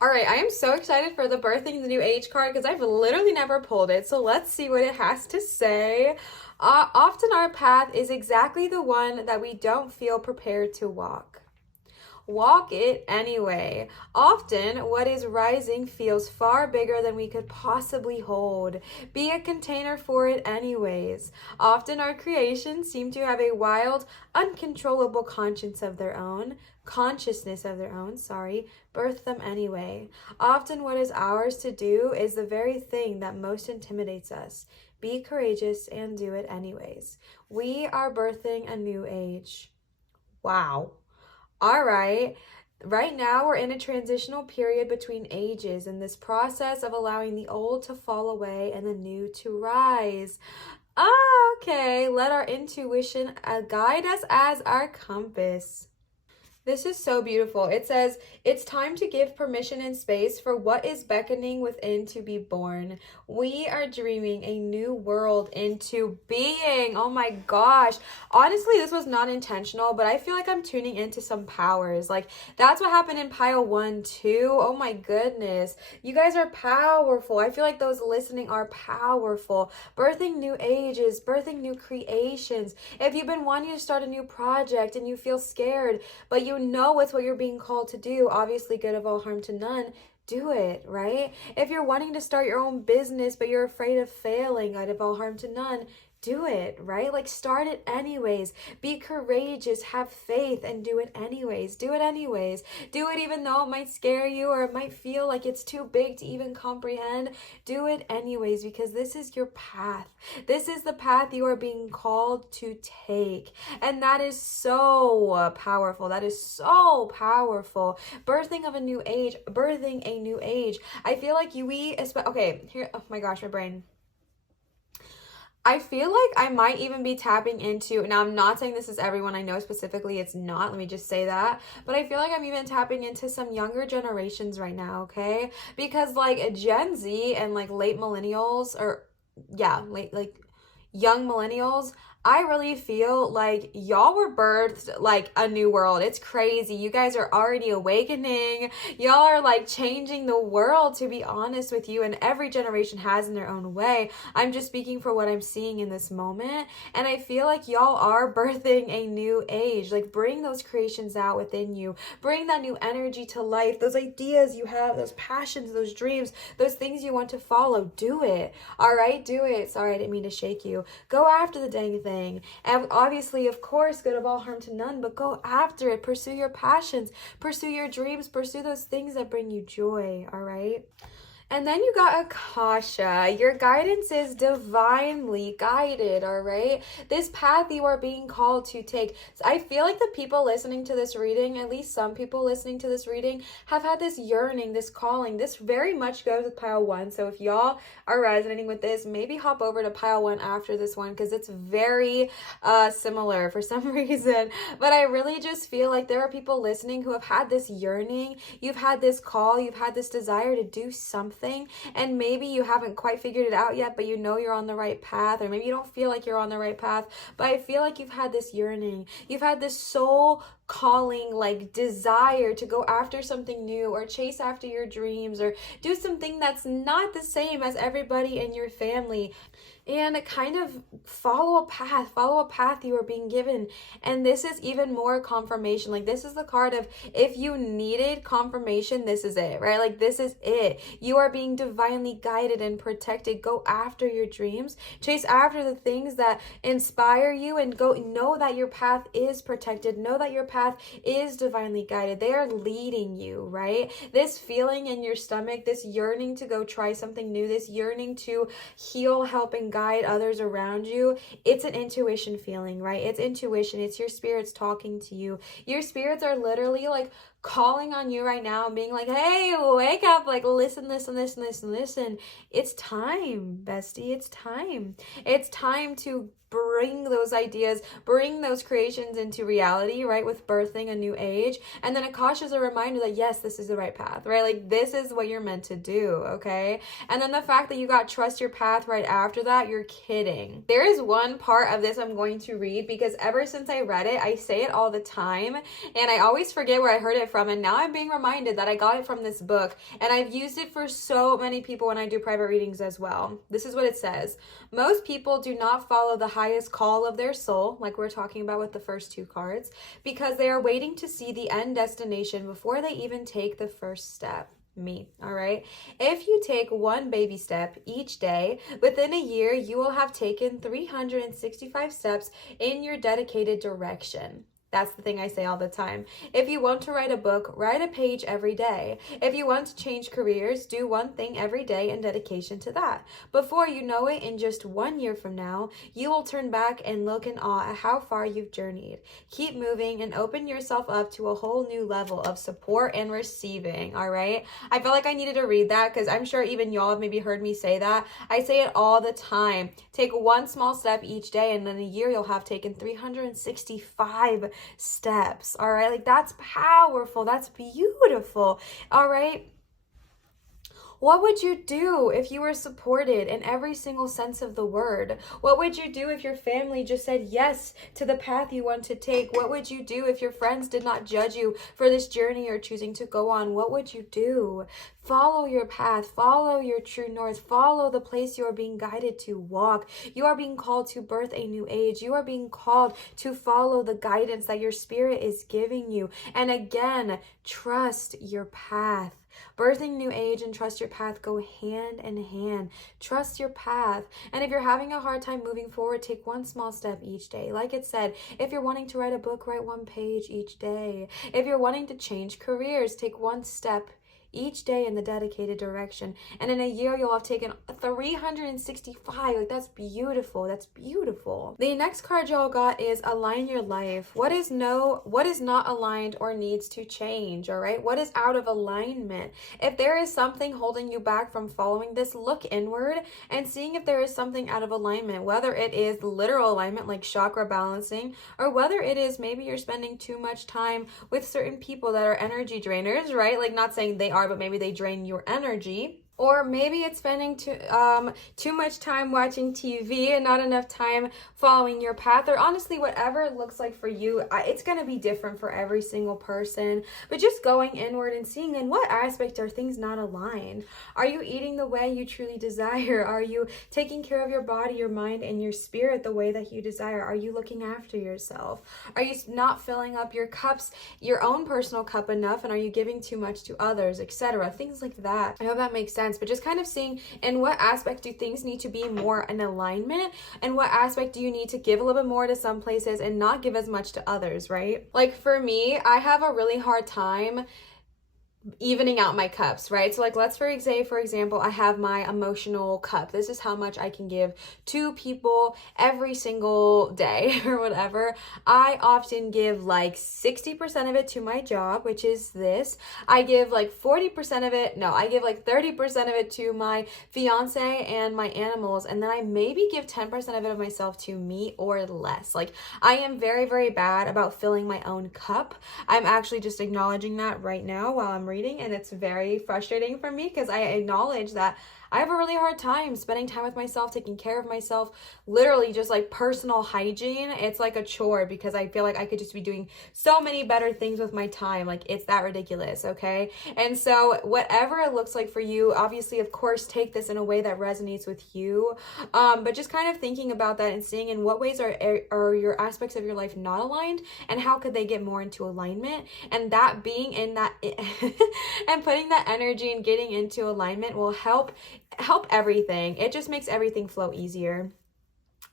All right, I am so excited for the Birthing the New Age card because I've literally never pulled it. So let's see what it has to say. Often our path is exactly the one that we don't feel prepared to walk. Walk it anyway. Often, what is rising feels far bigger than we could possibly hold. Be a container for it anyways. Often, our creations seem to have a wild, uncontrollable consciousness of their own. Birth them anyway. Often, what is ours to do is the very thing that most intimidates us. Be courageous and do it anyways. We are birthing a new age. Wow. All right. Right now, we're in a transitional period between ages in this process of allowing the old to fall away and the new to rise. Okay, let our intuition guide us as our compass. This is so beautiful. It says, it's time to give permission and space for what is beckoning within to be born. We are dreaming a new world into being. Oh my gosh. Honestly, this was not intentional, but I feel like I'm tuning into some powers. Like, that's what happened in pile 1 too. Oh my goodness. You guys are powerful. I feel like those listening are powerful. Birthing new ages, birthing new creations. If you've been wanting to start a new project and you feel scared, but you know it's what you're being called to do, obviously good of all harm to none, do it, right? If you're wanting to start your own business but you're afraid of failing, good of all harm to none, do it, right? Like, start it anyways. Be courageous, have faith, and do it anyways. Do it anyways. Do it even though it might scare you or it might feel like it's too big to even comprehend. Do it anyways, because this is your path. This is the path you are being called to take. And that is so powerful. That is so powerful. Birthing of a new age, birthing a new age. I feel like okay, here, oh my gosh, my brain. I feel like I might even be tapping into, now I'm not saying this is everyone, I know specifically it's not, let me just say that, but I feel like I'm even tapping into some younger generations right now, okay? Because like Gen Z and like late millennials, or yeah, like young millennials, I really feel like y'all were birthed like a new world. It's crazy. You guys are already awakening. Y'all are like changing the world, to be honest with you. And every generation has in their own way. I'm just speaking for what I'm seeing in this moment. And I feel like y'all are birthing a new age. Like, bring those creations out within you. Bring that new energy to life. Those ideas you have, those passions, those dreams, those things you want to follow. Do it. All right? Do it. Sorry, I didn't mean to shake you. Go after the dang thing. And obviously, of course, good of all harm to none, but go after it. Pursue your passions, pursue your dreams, pursue those things that bring you joy. All right. And then you got Akasha. Your guidance is divinely guided, all right? This path you are being called to take. So I feel like the people listening to this reading, at least some people listening to this reading, have had this yearning, this calling. This very much goes with pile 1. So if y'all are resonating with this, maybe hop over to pile 1 after this one, because it's very similar for some reason. But I really just feel like there are people listening who have had this yearning. You've had this call. You've had this desire to do something. And maybe you haven't quite figured it out yet, but you know you're on the right path, or maybe you don't feel like you're on the right path, but I feel like you've had this yearning, you've had this soul calling, like desire to go after something new, or chase after your dreams, or do something that's not the same as everybody in your family, and kind of follow a path you are being given. And this is even more confirmation. Like, this is the card of, if you needed confirmation, this is it, right? Like, this is it. You are being divinely guided and protected. Go after your dreams, chase after the things that inspire you, and go know that your path is protected. Know that your path is divinely guided. They are leading you, right? This feeling in your stomach, this yearning to go try something new, this yearning to heal, help, and guide others around you, it's an intuition feeling, right? It's intuition. It's your spirits talking to you. Your spirits are literally like calling on you right now and being like, hey, wake up, like listen, listen, listen, listen, listen. It's time, bestie. It's time. It's time to bring those ideas, bring those creations into reality, right? With birthing a new age. And then Akasha is a reminder that yes, this is the right path, right? Like this is what you're meant to do, okay? And then the fact that you got trust your path right after that, you're kidding. There is one part of this I'm going to read because ever since I read it, I say it all the time and I always forget where I heard it from. And now I'm being reminded that I got it from this book and I've used it for so many people when I do private readings as well. This is what it says. Most people do not follow the highest call of their soul, like we're talking about with the first two cards, because they are waiting to see the end destination before they even take the first step. Me, all right? If you take one baby step each day, within a year, you will have taken 365 steps in your dedicated direction. That's the thing I say all the time. If you want to write a book, write a page every day. If you want to change careers, do one thing every day in dedication to that. Before you know it, in just 1 year from now, you will turn back and look in awe at how far you've journeyed. Keep moving and open yourself up to a whole new level of support and receiving, all right? I feel like I needed to read that because I'm sure even y'all have maybe heard me say that. I say it all the time. Take one small step each day and in a year you'll have taken 365 steps. All right, like that's powerful, that's beautiful. All right, what would you do if you were supported in every single sense of the word? What would you do if your family just said yes to the path you want to take? What would you do if your friends did not judge you for this journey you're choosing to go on? What would you do? Follow your path, follow your true north, follow the place you are being guided to walk. You are being called to birth a new age. You are being called to follow the guidance that your spirit is giving you. And again, trust your path. Birthing new age and trust your path go hand in hand. Trust your path. And if you're having a hard time moving forward, take one small step each day. Like it said, if you're wanting to write a book, write one page each day. If you're wanting to change careers, take one step each day in the dedicated direction. And in a year, you'll have taken 365. Like, that's beautiful. That's beautiful. The next card y'all got is align your life. What is not aligned or needs to change, all right? What is out of alignment? If there is something holding you back from following this, look inward and seeing if there is something out of alignment, whether it is literal alignment like chakra balancing, or whether it is maybe you're spending too much time with certain people that are energy drainers, right? Like, not saying they are, but maybe they drain your energy. Or maybe it's spending too much time watching TV and not enough time following your path, or honestly, whatever it looks like for you. It's going to be different for every single person, but just going inward and seeing in what aspect are things not aligned. Are you eating the way you truly desire? Are you taking care of your body, your mind, and your spirit the way that you desire? Are you looking after yourself? Are you not filling up your cups, your own personal cup enough, and are you giving too much to others, etc.? Things like that. I hope that makes sense. But just kind of seeing in what aspect do things need to be more in alignment, and what aspect do you need to give a little bit more to some places and not give as much to others, right? Like for me, I have a really hard time evening out my cups, right? So like, let's for example, I have my emotional cup. This is how much I can give to people every single day or whatever. I often give like 60% of it to my job, which is this. I give like 40% of it, no, I give like 30% of it to my fiance and my animals, and then I maybe give 10% of it of myself to me or less. Like, I am very, very bad about filling my own cup. I'm actually just acknowledging that right now while I'm reading, and it's very frustrating for me because I acknowledge that I have a really hard time spending time with myself, taking care of myself, literally just like personal hygiene. It's like a chore because I feel like I could just be doing so many better things with my time. Like, it's that ridiculous, okay? And so whatever it looks like for you, obviously, of course, take this in a way that resonates with you. But just kind of thinking about that and seeing in what ways are your aspects of your life not aligned, and how could they get more into alignment? And that being in that and putting that energy and getting into alignment will help everything. It just makes everything flow easier.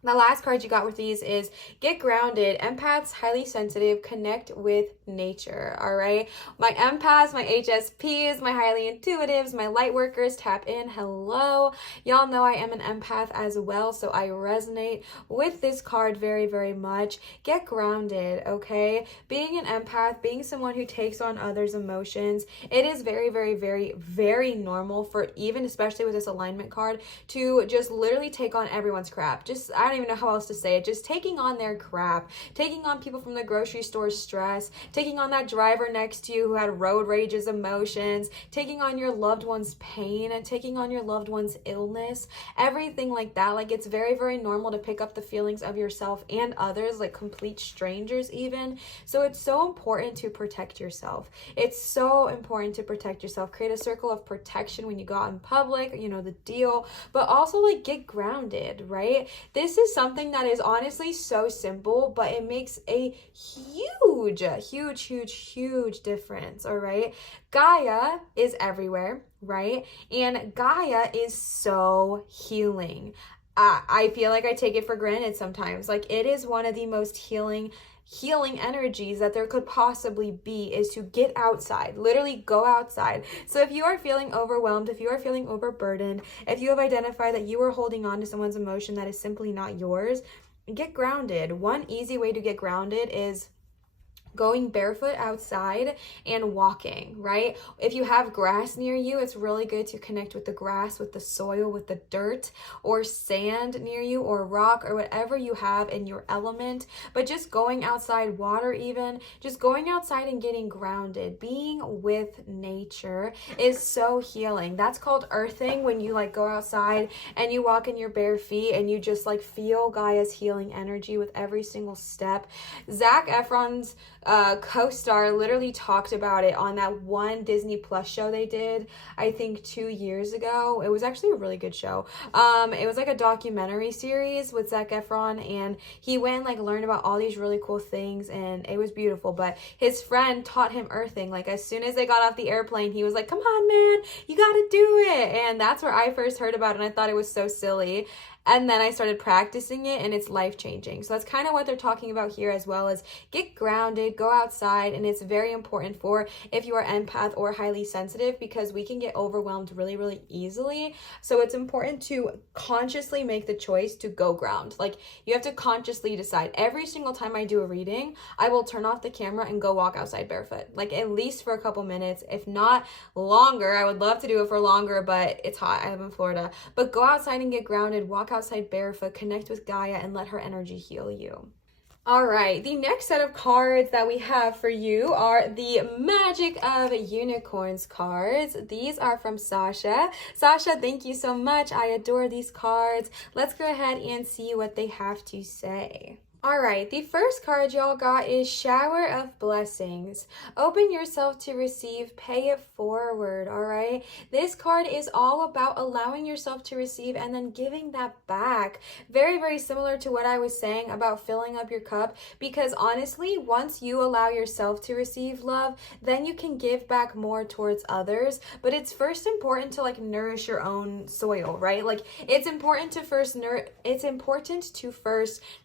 The last card you got with these is get grounded. Empaths, highly sensitive, connect with nature. All right. My empaths, my HSPs, my highly intuitives, my light workers, tap in. Hello. Y'all know I am an empath as well, so I resonate with this card very, very much. Get grounded, okay? Being an empath, being someone who takes on others' emotions, it is very, very, very, very normal for even, especially with this alignment card, to just literally take on everyone's crap. I don't even know how else to say it. Just taking on their crap, taking on people from the grocery store stress, taking on that driver next to you who had road rage's emotions, taking on your loved one's pain, and taking on your loved one's illness, everything like that. Like, it's very, very normal to pick up the feelings of yourself and others, like complete strangers even. So it's so important to protect yourself. It's so important to protect yourself. Create a circle of protection when you go out in public, you know the deal, but also like get grounded, right? This is something that is honestly so simple, but it makes a huge difference, all right? Gaia is everywhere, right? And Gaia is so healing. I feel like I take it for granted sometimes. Like, it is one of the most healing energies that there could possibly be, is to get outside, literally go outside. So if you are feeling overwhelmed, if you are feeling overburdened, if you have identified that you are holding on to someone's emotion that is simply not yours, get grounded. One easy way to get grounded is going barefoot outside and walking, right? If you have grass near you, it's really good to connect with the grass, with the soil, with the dirt or sand near you, or rock, or whatever you have in your element. But just going outside, water even, just going outside and getting grounded, being with nature is so healing. That's called earthing, when you like go outside and you walk in your bare feet and you just like feel Gaia's healing energy with every single step. Zac Efron's co-star literally talked about it on that one Disney Plus show they did, I think 2 years ago. It was actually a really good show. It was like a documentary series with Zac Efron, and he went and like learned about all these really cool things, and it was beautiful. But his friend taught him earthing. Like, as soon as they got off the airplane, he was like, come on man, you gotta do it. And that's where I first heard about it, and I thought it was so silly. And then I started practicing it, and it's life-changing. So that's kind of what they're talking about here, as well as get grounded, go outside. And it's very important for if you are empath or highly sensitive, because we can get overwhelmed really, really easily. So it's important to consciously make the choice to go ground. Like, you have to consciously decide. Every single time I do a reading, I will turn off the camera and go walk outside barefoot, like at least for a couple minutes, if not longer. I would love to do it for longer, but it's hot. I live in Florida. But go outside and get grounded, walk outside barefoot, connect with Gaia, and let her energy heal you. All right, the next set of cards that we have for you are the Magic of Unicorns cards. These are from Sasha. Sasha, thank you so much. I adore these cards. Let's go ahead and see what they have to say. All right, the first card y'all got is Shower of Blessings. Open yourself to receive, pay it forward, all right? This card is all about allowing yourself to receive and then giving that back. Very, very similar to what I was saying about filling up your cup, because honestly, once you allow yourself to receive love, then you can give back more towards others. But it's first important to like nourish your own soil, right? Like, it's important to first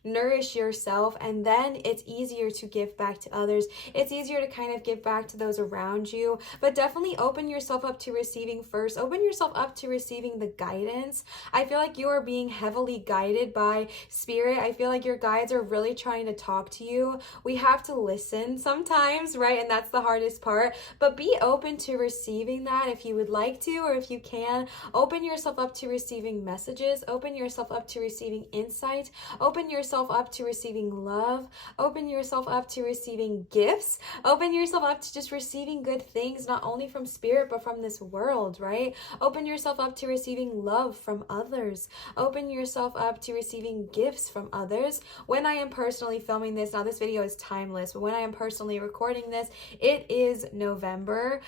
nourish yourself, and then it's easier to give back to others. It's easier to kind of give back to those around you, but definitely open yourself up to receiving first. Open yourself up to receiving the guidance. I feel like you are being heavily guided by spirit. I feel like your guides are really trying to talk to you. We have to listen sometimes, right? And that's the hardest part, but be open to receiving that if you would like to, or if you can. Open yourself up to receiving messages. Open yourself up to receiving insight. Open yourself up to receiving love. Open yourself up to receiving gifts. Open yourself up to just receiving good things, not only from spirit, but from this world, right? Open yourself up to receiving love from others. Open yourself up to receiving gifts from others. When I am personally filming this, now this video is timeless, but when I am personally recording this, it is November.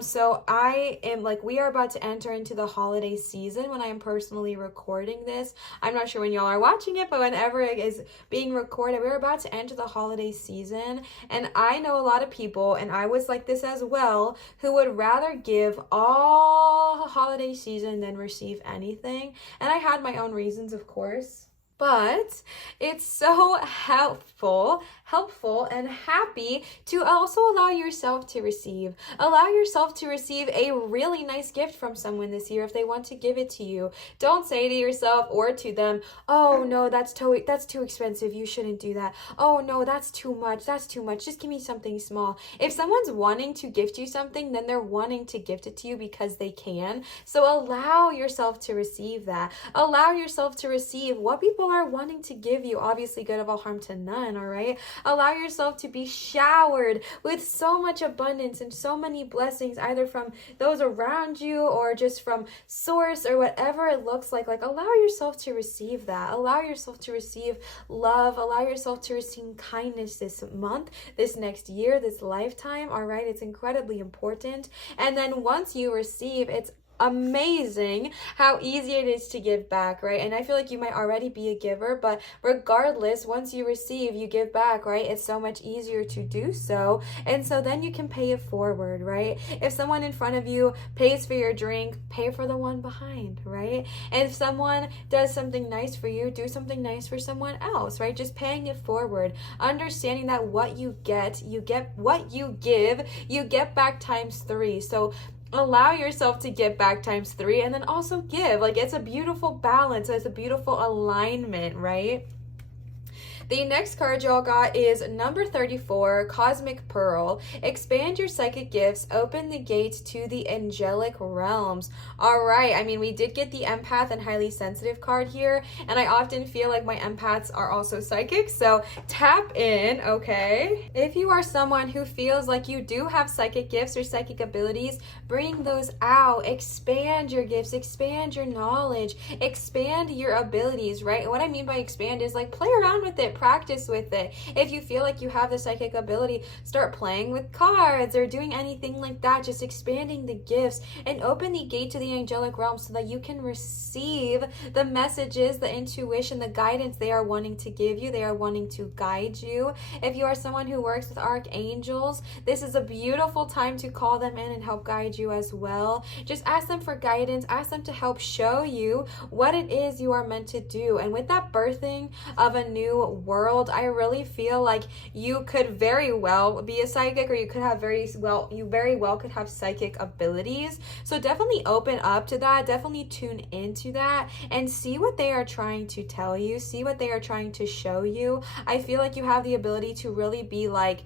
So I am like, we are about to enter into the holiday season when I am personally recording this. I'm not sure when y'all are watching it, but whenever it is being recorded, we're about to enter the holiday season. And I know a lot of people, and I was like this as well, who would rather give all holiday season than receive anything. And I had my own reasons, of course. But it's so helpful and happy to also allow yourself to receive. Allow yourself to receive a really nice gift from someone this year if they want to give it to you. Don't say to yourself or to them, oh no, that's too expensive, you shouldn't do that. Oh no, that's too much, just give me something small. If someone's wanting to gift you something, then they're wanting to gift it to you because they can. So allow yourself to receive that. Allow yourself to receive what people are wanting to give you. Obviously, good of all harm to none, all right? Allow yourself to be showered with so much abundance and so many blessings, either from those around you or just from source or whatever it looks like. Like, allow yourself to receive that. Allow yourself to receive love. Allow yourself to receive kindness this month, this next year, this lifetime, all right? It's incredibly important. And then once you receive, it's amazing how easy it is to give back, right? And I feel like you might already be a giver, but regardless, once you receive, you give back, right? It's so much easier to do so. And so then you can pay it forward, right? If someone in front of you pays for your drink, pay for the one behind, right? And if someone does something nice for you, do something nice for someone else, right? Just paying it forward, understanding that what you get what you give, you get back times 3. So allow yourself to give back times 3 and then also give. Like, it's a beautiful balance. It's a beautiful alignment, right? The next card y'all got is number 34, Cosmic Pearl. Expand your psychic gifts, open the gates to the angelic realms. All right, I mean, we did get the empath and highly sensitive card here, and I often feel like my empaths are also psychic, so tap in, okay? If you are someone who feels like you do have psychic gifts or psychic abilities, bring those out. Expand your gifts, expand your knowledge, expand your abilities, right? And what I mean by expand is like play around with it, practice with it. If you feel like you have the psychic ability, start playing with cards or doing anything like that, just expanding the gifts and open the gate to the angelic realm so that you can receive the messages, the intuition, the guidance they are wanting to give you. They are wanting to guide you. If you are someone who works with archangels, this is a beautiful time to call them in and help guide you as well. Just ask them for guidance, ask them to help show you what it is you are meant to do. And with that birthing of a new world, I really feel like you could very well be a psychic, or you could have very well could have psychic abilities. So definitely open up to that, definitely tune into that and see what they are trying to tell you, see what they are trying to show you. I feel like you have the ability to really be like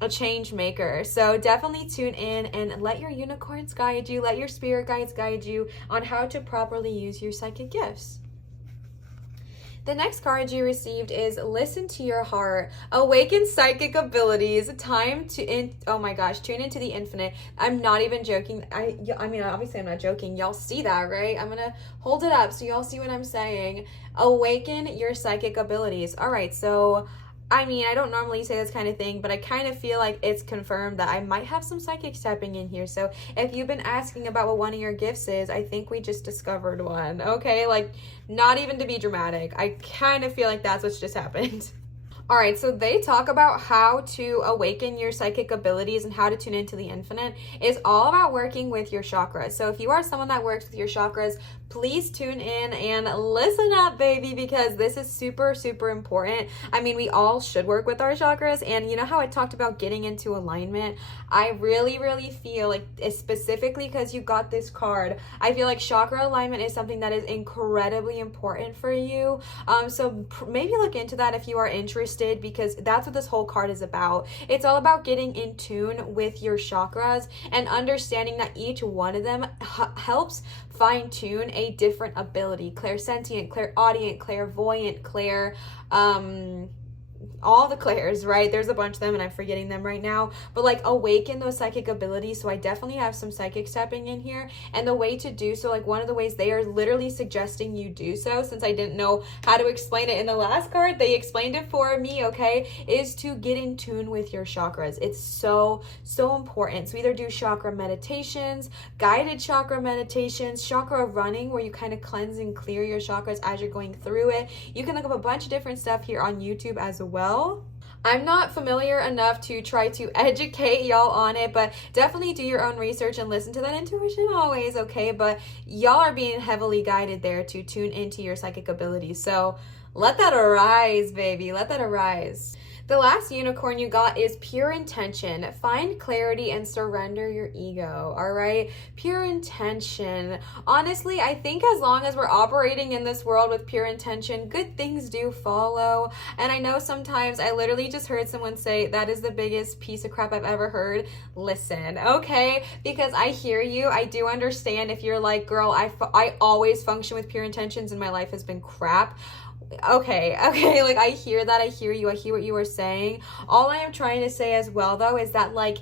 a change maker. So definitely tune in and let your unicorns guide you, let your spirit guides guide you on how to properly use your psychic gifts. The next card you received is Listen to Your Heart. Awaken psychic abilities. Time to oh my gosh, tune into the infinite. I'm not even joking. I mean, obviously I'm not joking. Y'all see that, right? I'm gonna hold it up so y'all see what I'm saying. Awaken your psychic abilities. All right, so I mean, I don't normally say this kind of thing, but I kind of feel like it's confirmed that I might have some psychics tapping in here. So if you've been asking about what one of your gifts is, I think we just discovered one, okay? Like, not even to be dramatic. I kind of feel like that's what's just happened. All right, so they talk about how to awaken your psychic abilities and how to tune into the infinite. It's all about working with your chakras. So if you are someone that works with your chakras, please tune in and listen up, baby, because this is super, super important. I mean, we all should work with our chakras. And you know how I talked about getting into alignment? I really, really feel like, specifically because you got this card, I feel like chakra alignment is something that is incredibly important for you. So maybe look into that if you are interested, because that's what this whole card is about. It's all about getting in tune with your chakras and understanding that each one of them helps fine-tune a different ability. Clairsentient, clairaudient, clairvoyant, all the clairs, right? There's a bunch of them and I'm forgetting them right now, but like awaken those psychic abilities. So I definitely have some psychics tapping in here, and the way to do so, like one of the ways they are literally suggesting you do so, since I didn't know how to explain it in the last card, they explained it for me, okay, is to get in tune with your chakras. It's so important. So either do chakra meditations, guided chakra meditations, chakra running, where you kind of cleanse and clear your chakras as you're going through it. You can look up a bunch of different stuff here on YouTube as well. I'm not familiar enough to try to educate y'all on it, but definitely do your own research and listen to that intuition always, okay? But y'all are being heavily guided there to tune into your psychic abilities. So Let that arise, baby. Let that arise. The last unicorn you got is pure intention. Find clarity and surrender your ego, all right? Pure intention. Honestly, I think as long as we're operating in this world with pure intention, good things do follow. And I know sometimes I literally just heard someone say, that is the biggest piece of crap I've ever heard. Listen, okay? Because I hear you. I do understand if you're like, girl, I always function with pure intentions and my life has been crap. Okay, like I hear that, I hear you, I hear what you are saying. All I am trying to say as well though is that like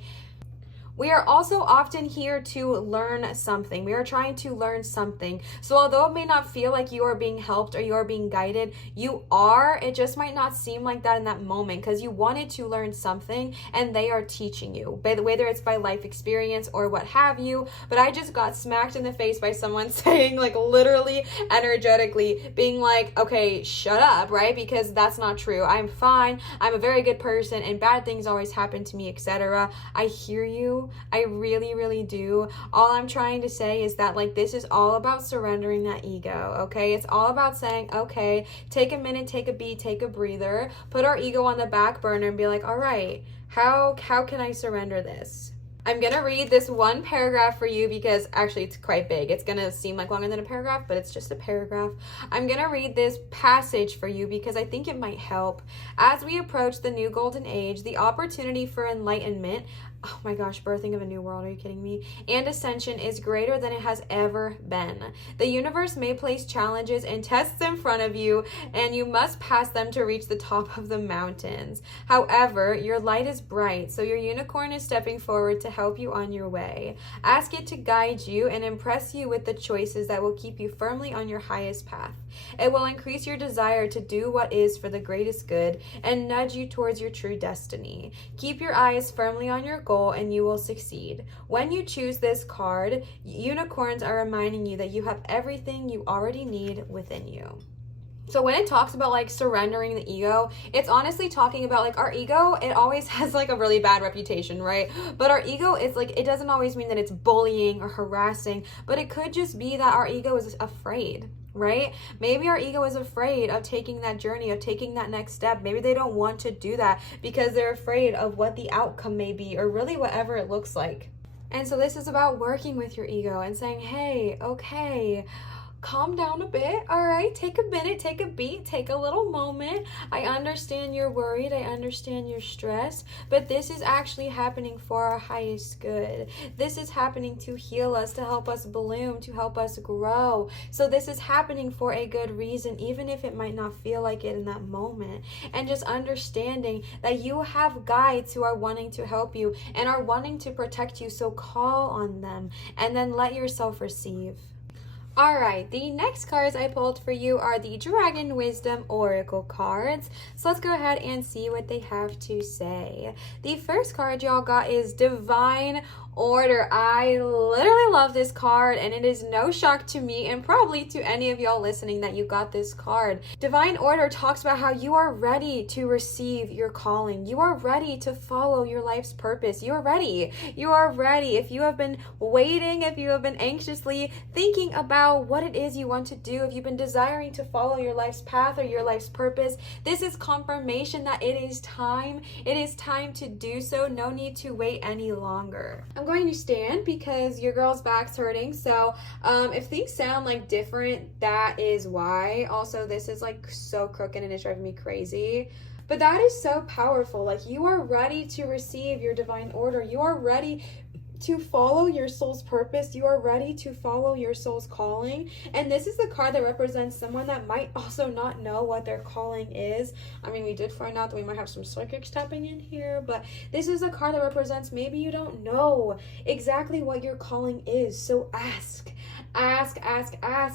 we are also often here to learn something. We are trying to learn something. So although it may not feel like you are being helped or you are being guided, you are. It just might not seem like that in that moment because you wanted to learn something and they are teaching you, whether it's by life experience or what have you. But I just got smacked in the face by someone saying, like, literally energetically being like, okay, shut up, right? Because that's not true. I'm fine. I'm a very good person and bad things always happen to me, etc. I hear you. I really, really do. All I'm trying to say is that like this is all about surrendering that ego, okay? It's all about saying, okay, take a minute, take a beat, take a breather, put our ego on the back burner and be like, all right, how can I surrender this? I'm going to read this one paragraph for you because actually it's quite big. It's going to seem like longer than a paragraph, but it's just a paragraph. I'm going to read this passage for you because I think it might help. As we approach the new golden age, the opportunity for enlightenment, oh my gosh, birthing of a new world, are you kidding me? And ascension is greater than it has ever been. The universe may place challenges and tests in front of you, and you must pass them to reach the top of the mountains. However, your light is bright, so your unicorn is stepping forward to help you on your way. Ask it to guide you and impress you with the choices that will keep you firmly on your highest path. It will increase your desire to do what is for the greatest good and nudge you towards your true destiny. Keep your eyes firmly on your goal and you will succeed. When you choose this card, unicorns are reminding you that you have everything you already need within you. So when it talks about like surrendering the ego, it's honestly talking about like our ego, it always has like a really bad reputation, right? But our ego is like, it doesn't always mean that it's bullying or harassing, but it could just be that our ego is afraid. Right? Maybe our ego is afraid of taking that journey, of taking that next step. Maybe they don't want to do that because they're afraid of what the outcome may be or really whatever it looks like. And so this is about working with your ego and saying, hey, okay, calm down a bit, all right? Take a minute, take a beat, take a little moment. I understand you're worried, I understand you're stressed, but this is actually happening for our highest good. This is happening to heal us, to help us bloom, to help us grow. So this is happening for a good reason, even if it might not feel like it in that moment. And just understanding that you have guides who are wanting to help you and are wanting to protect you, so call on them and then let yourself receive. Alright, the next cards I pulled for you are the Dragon Wisdom Oracle cards. So let's go ahead and see what they have to say. The first card y'all got is Divine Order. I literally love this card, and it is no shock to me and probably to any of y'all listening that you got this card. Divine Order talks about how you are ready to receive your calling. You are ready to follow your life's purpose. You are ready. You are ready. If you have been waiting, if you have been anxiously thinking about what it is you want to do, if you've been desiring to follow your life's path or your life's purpose, this is confirmation that it is time. It is time to do so. No need to wait any longer. I'm going to stand because your girl's back's hurting, so if things sound like different, that is why. Also, this is like so crooked and it's driving me crazy. But that is so powerful. Like, you are ready to receive your divine order. You are ready to follow your soul's purpose. You are ready to follow your soul's calling. And this is the card that represents someone that might also not know what their calling is. I mean, we did find out that we might have some psychics tapping in here, but this is a card that represents maybe you don't know exactly what your calling is. So ask,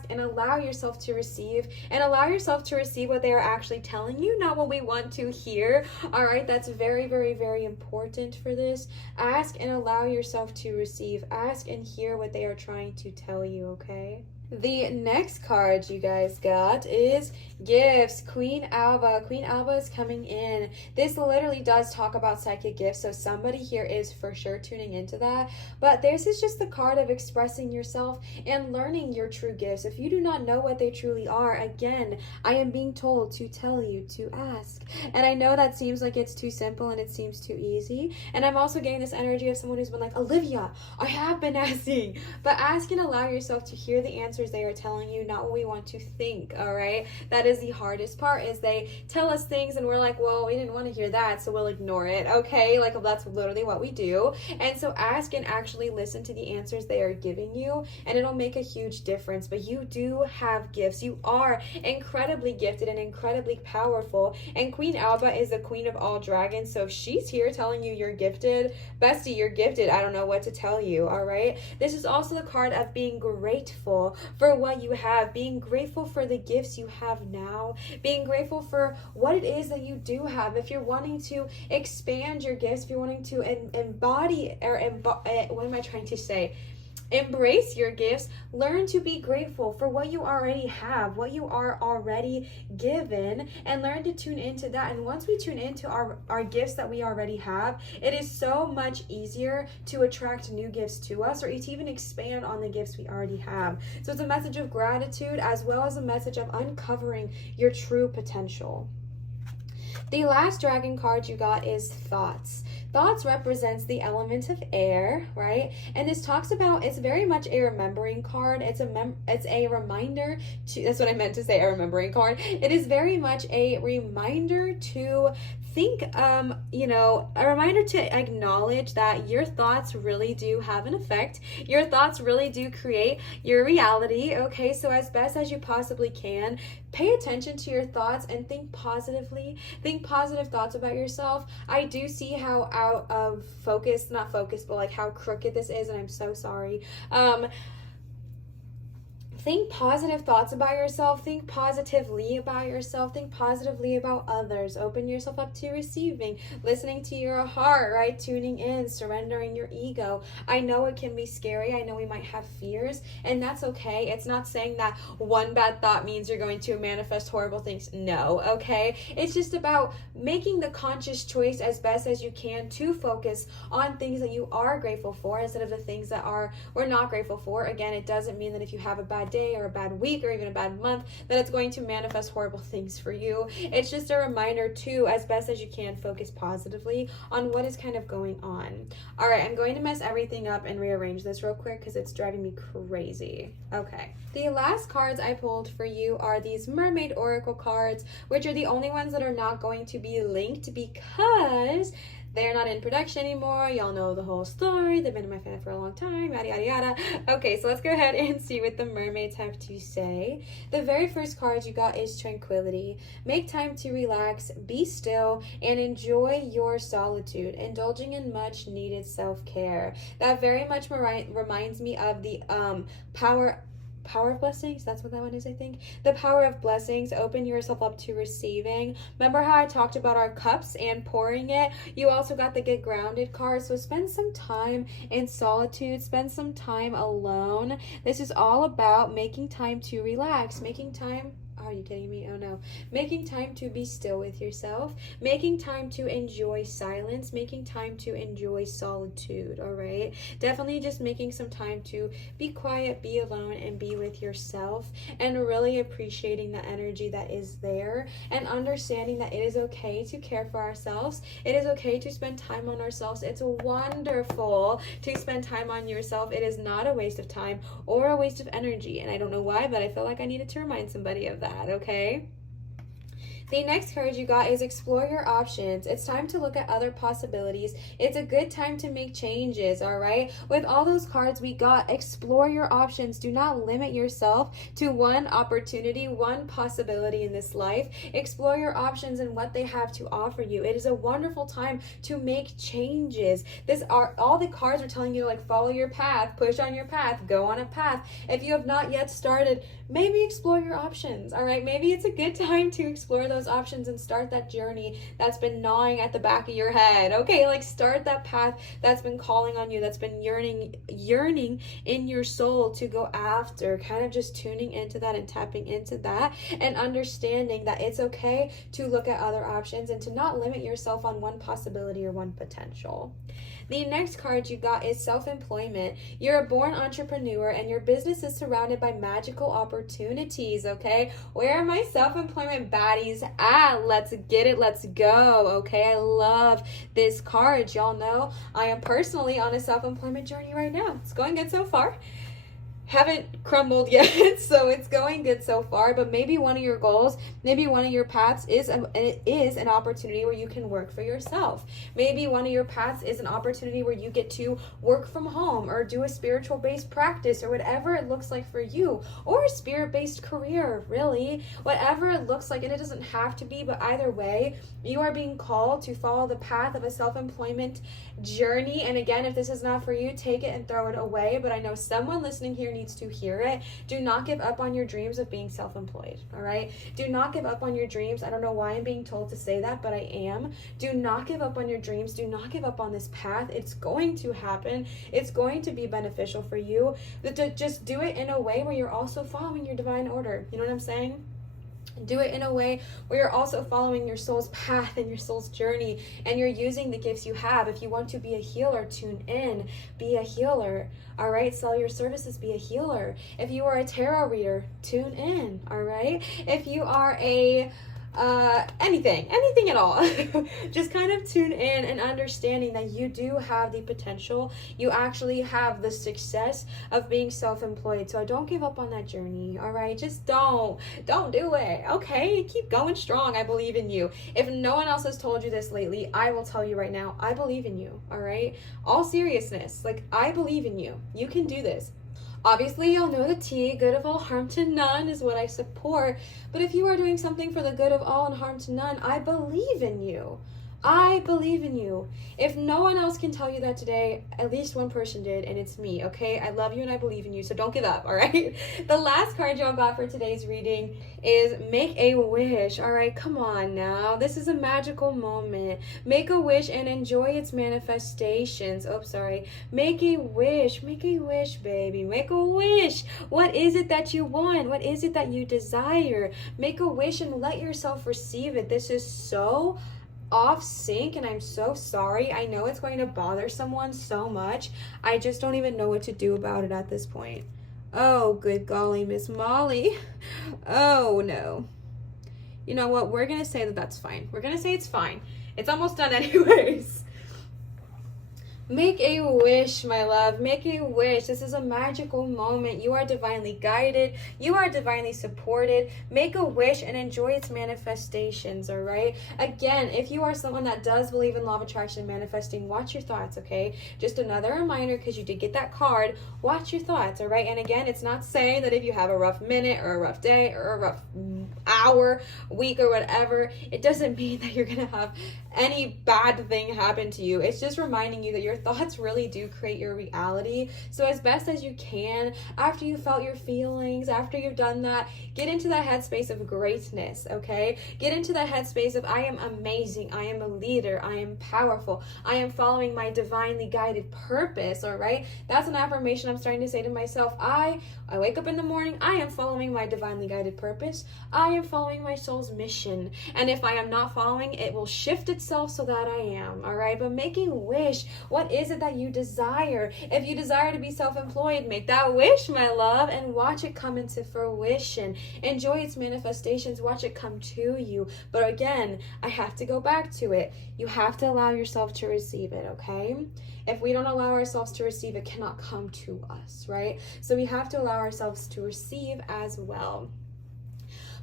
and allow yourself to receive, and allow yourself to receive what they are actually telling you, not what we want to hear. All right, that's very, very, very important for this. Ask and allow yourself to receive. Ask and hear what they are trying to tell you, okay? The next card you guys got is gifts. Queen Alba. Queen Alba is coming in. This literally does talk about psychic gifts, so somebody here is for sure tuning into that. But this is just the card of expressing yourself and learning your true gifts. If you do not know what they truly are, again, I am being told to tell you to ask. And I know that seems like it's too simple and it seems too easy. And I'm also getting this energy of someone who's been like, Olivia, I have been asking. But ask and allow yourself to hear the answers they are telling you, not what we want to think, all right? That is the hardest part, is they tell us things and we're like, well, we didn't want to hear that, so we'll ignore it, okay? Like, that's literally what we do. And so ask and actually listen to the answers they are giving you, and it'll make a huge difference. But you do have gifts. You are incredibly gifted and incredibly powerful, and Queen Alba is the queen of all dragons, so if she's here telling you you're gifted, bestie, you're gifted. I don't know what to tell you, all right? This is also the card of being grateful for what you have, being grateful for the gifts you have now, being grateful for what it is that you do have. If you're wanting to expand your gifts, if you're wanting to embody, or what am I trying to say? Embrace your gifts. Learn to be grateful for what you already have, what you are already given, and learn to tune into that. And once we tune into our gifts that we already have, it is so much easier to attract new gifts to us, or to even expand on the gifts we already have. So it's a message of gratitude as well as a message of uncovering your true potential. The last dragon card you got is thoughts. Thoughts represents the element of air, right? And this talks about, it's very much a remembering card. It's a reminder to, that's what I meant to say, a remembering card. It is very much a reminder to think, a reminder to acknowledge that your thoughts really do have an effect. Your thoughts really do create your reality, okay? So as best as you possibly can, pay attention to your thoughts and think positively. Think positive thoughts about yourself. I do see how out of focus, not focus, but like how crooked this is, and I'm so sorry. Think positive thoughts about yourself. Think positively about yourself. Think positively about others. Open yourself up to receiving, listening to your heart, right? Tuning in, surrendering your ego. I know it can be scary. I know we might have fears, and that's okay. It's not saying that one bad thought means you're going to manifest horrible things. No, okay? It's just about making the conscious choice as best as you can to focus on things that you are grateful for instead of the things that we're not grateful for. Again, it doesn't mean that if you have a bad day or a bad week or even a bad month that it's going to manifest horrible things for you. It's just a reminder to, as best as you can, focus positively on what is kind of going on. All right, I'm going to mess everything up and rearrange this real quick because it's driving me crazy. Okay, the last cards I pulled for you are these Mermaid Oracle cards, which are the only ones that are not going to be linked because they're not in production anymore. Y'all know the whole story. They've been in my fan for a long time, yada, yada, yada. Okay, so let's go ahead and see what the mermaids have to say. The very first card you got is Tranquility. Make time to relax, be still, and enjoy your solitude, indulging in much needed self-care. That very much reminds me of the power of blessings. That's what that one is, I think. The power of blessings. Open yourself up to receiving. Remember how I talked about our cups and pouring it? You also got the Get Grounded card. So spend some time in solitude. Spend some time alone. This is all about making time to relax. Making time... Are you kidding me? Oh no. Making time to be still with yourself. Making time to enjoy silence. Making time to enjoy solitude, all right? Definitely just making some time to be quiet, be alone, and be with yourself, and really appreciating the energy that is there, and understanding that it is okay to care for ourselves. It is okay to spend time on ourselves. It's wonderful to spend time on yourself. It is not a waste of time or a waste of energy, and I don't know why, but I feel like I needed to remind somebody of that. Okay? The next card you got is Explore Your Options. It's time to look at other possibilities. It's a good time to make changes, all right? With all those cards we got, explore your options. Do not limit yourself to one opportunity, one possibility in this life. Explore your options and what they have to offer you. It is a wonderful time to make changes. All the cards are telling you to like follow your path, push on your path, go on a path. If you have not yet started, maybe explore your options, all right? Maybe it's a good time to explore those those options and start that journey that's been gnawing at the back of your head. Okay, like start that path that's been calling on you, that's been yearning in your soul to go after. Kind of just tuning into that and tapping into that and understanding that it's okay to look at other options and to not limit yourself on one possibility or one potential. The next card you got is self-employment. You're a born entrepreneur and your business is surrounded by magical opportunities, okay? Where are my self-employment baddies at? Let's get it. Let's go, okay? I love this card. Y'all know I am personally on a self-employment journey right now. It's going good so far. Haven't crumbled yet, so it's going good so far. But maybe one of your goals, maybe one of your paths is an opportunity where you can work for yourself. Maybe one of your paths is an opportunity where you get to work from home or do a spiritual based practice or whatever it looks like for you, or a spirit based career, really, whatever it looks like. And it doesn't have to be, but either way, you are being called to follow the path of a self-employment journey. And again, if this is not for you, take it and throw it away. But I know someone listening here needs to hear it. Do not give up on your dreams of being self-employed, all right? Do not give up on your dreams. I don't know why I'm being told to say that, but I am. Do not give up on your dreams. Do not give up on this path. It's going to happen. It's going to be beneficial for you. But just do it in a way where you're also following your divine order. You know what I'm saying? Do it in a way where you're also following your soul's path and your soul's journey, and you're using the gifts you have. If you want to be a healer, tune in, be a healer. All right, sell your services, be a healer. If you are a tarot reader, tune in. All right, if you are a anything at all, just kind of tune in and understanding that you do have the potential, you actually have the success of being self-employed. So don't give up on that journey. All right, just don't do it. Okay, keep going strong. I believe in you. If no one else has told you this lately, I will tell you right now, I believe in you. All right, all seriousness, like, I believe in you. You can do this. Obviously, you'll know the T, good of all, harm to none is what I support. But if you are doing something for the good of all and harm to none, I believe in you. I believe in you. If no one else can tell you that today, at least one person did, and it's me, okay? I love you and I believe in you, so don't give up, all right? The last card y'all got for today's reading is make a wish, all right? Come on now. This is a magical moment. Make a wish and enjoy its manifestations. Oh, sorry. Make a wish, baby. Make a wish. What is it that you want? What is it that you desire? Make a wish and let yourself receive it. This is so off sync, and I'm so sorry. I know it's going to bother someone so much. I just don't even know what to do about it at this point. Oh, good golly, Miss Molly. Oh, no. You know what? We're going to say that that's fine. We're going to say it's fine. It's almost done anyways. Make a wish, my love. Make a wish. This is a magical moment. You are divinely guided. You are divinely supported. Make a wish and enjoy its manifestations, all right? Again, if you are someone that does believe in law of attraction and manifesting, watch your thoughts, okay? Just another reminder, because you did get that card, watch your thoughts, all right? And again, it's not saying that if you have a rough minute or a rough day or a rough hour, week, or whatever, it doesn't mean that you're going to have any bad thing happen to you. It's just reminding you that your thoughts really do create your reality. So as best as you can, after you felt your feelings, after you've done that, get into that headspace of greatness, okay? Get into that headspace of I am amazing, I am a leader, I am powerful, I am following my divinely guided purpose, all right? That's an affirmation I'm starting to say to myself. I wake up in the morning, I am following my divinely guided purpose. I am following my soul's mission. And if I am not following, it will shift itself so that I am, all right? But making a wish, what is it that you desire? If you desire to be self-employed, make that wish, my love, and watch it come into fruition. Enjoy its manifestations. Watch it come to you. But again, I have to go back to it. You have to allow yourself to receive it, okay? If we don't allow ourselves to receive, it cannot come to us, right? So we have to allow ourselves to receive as well.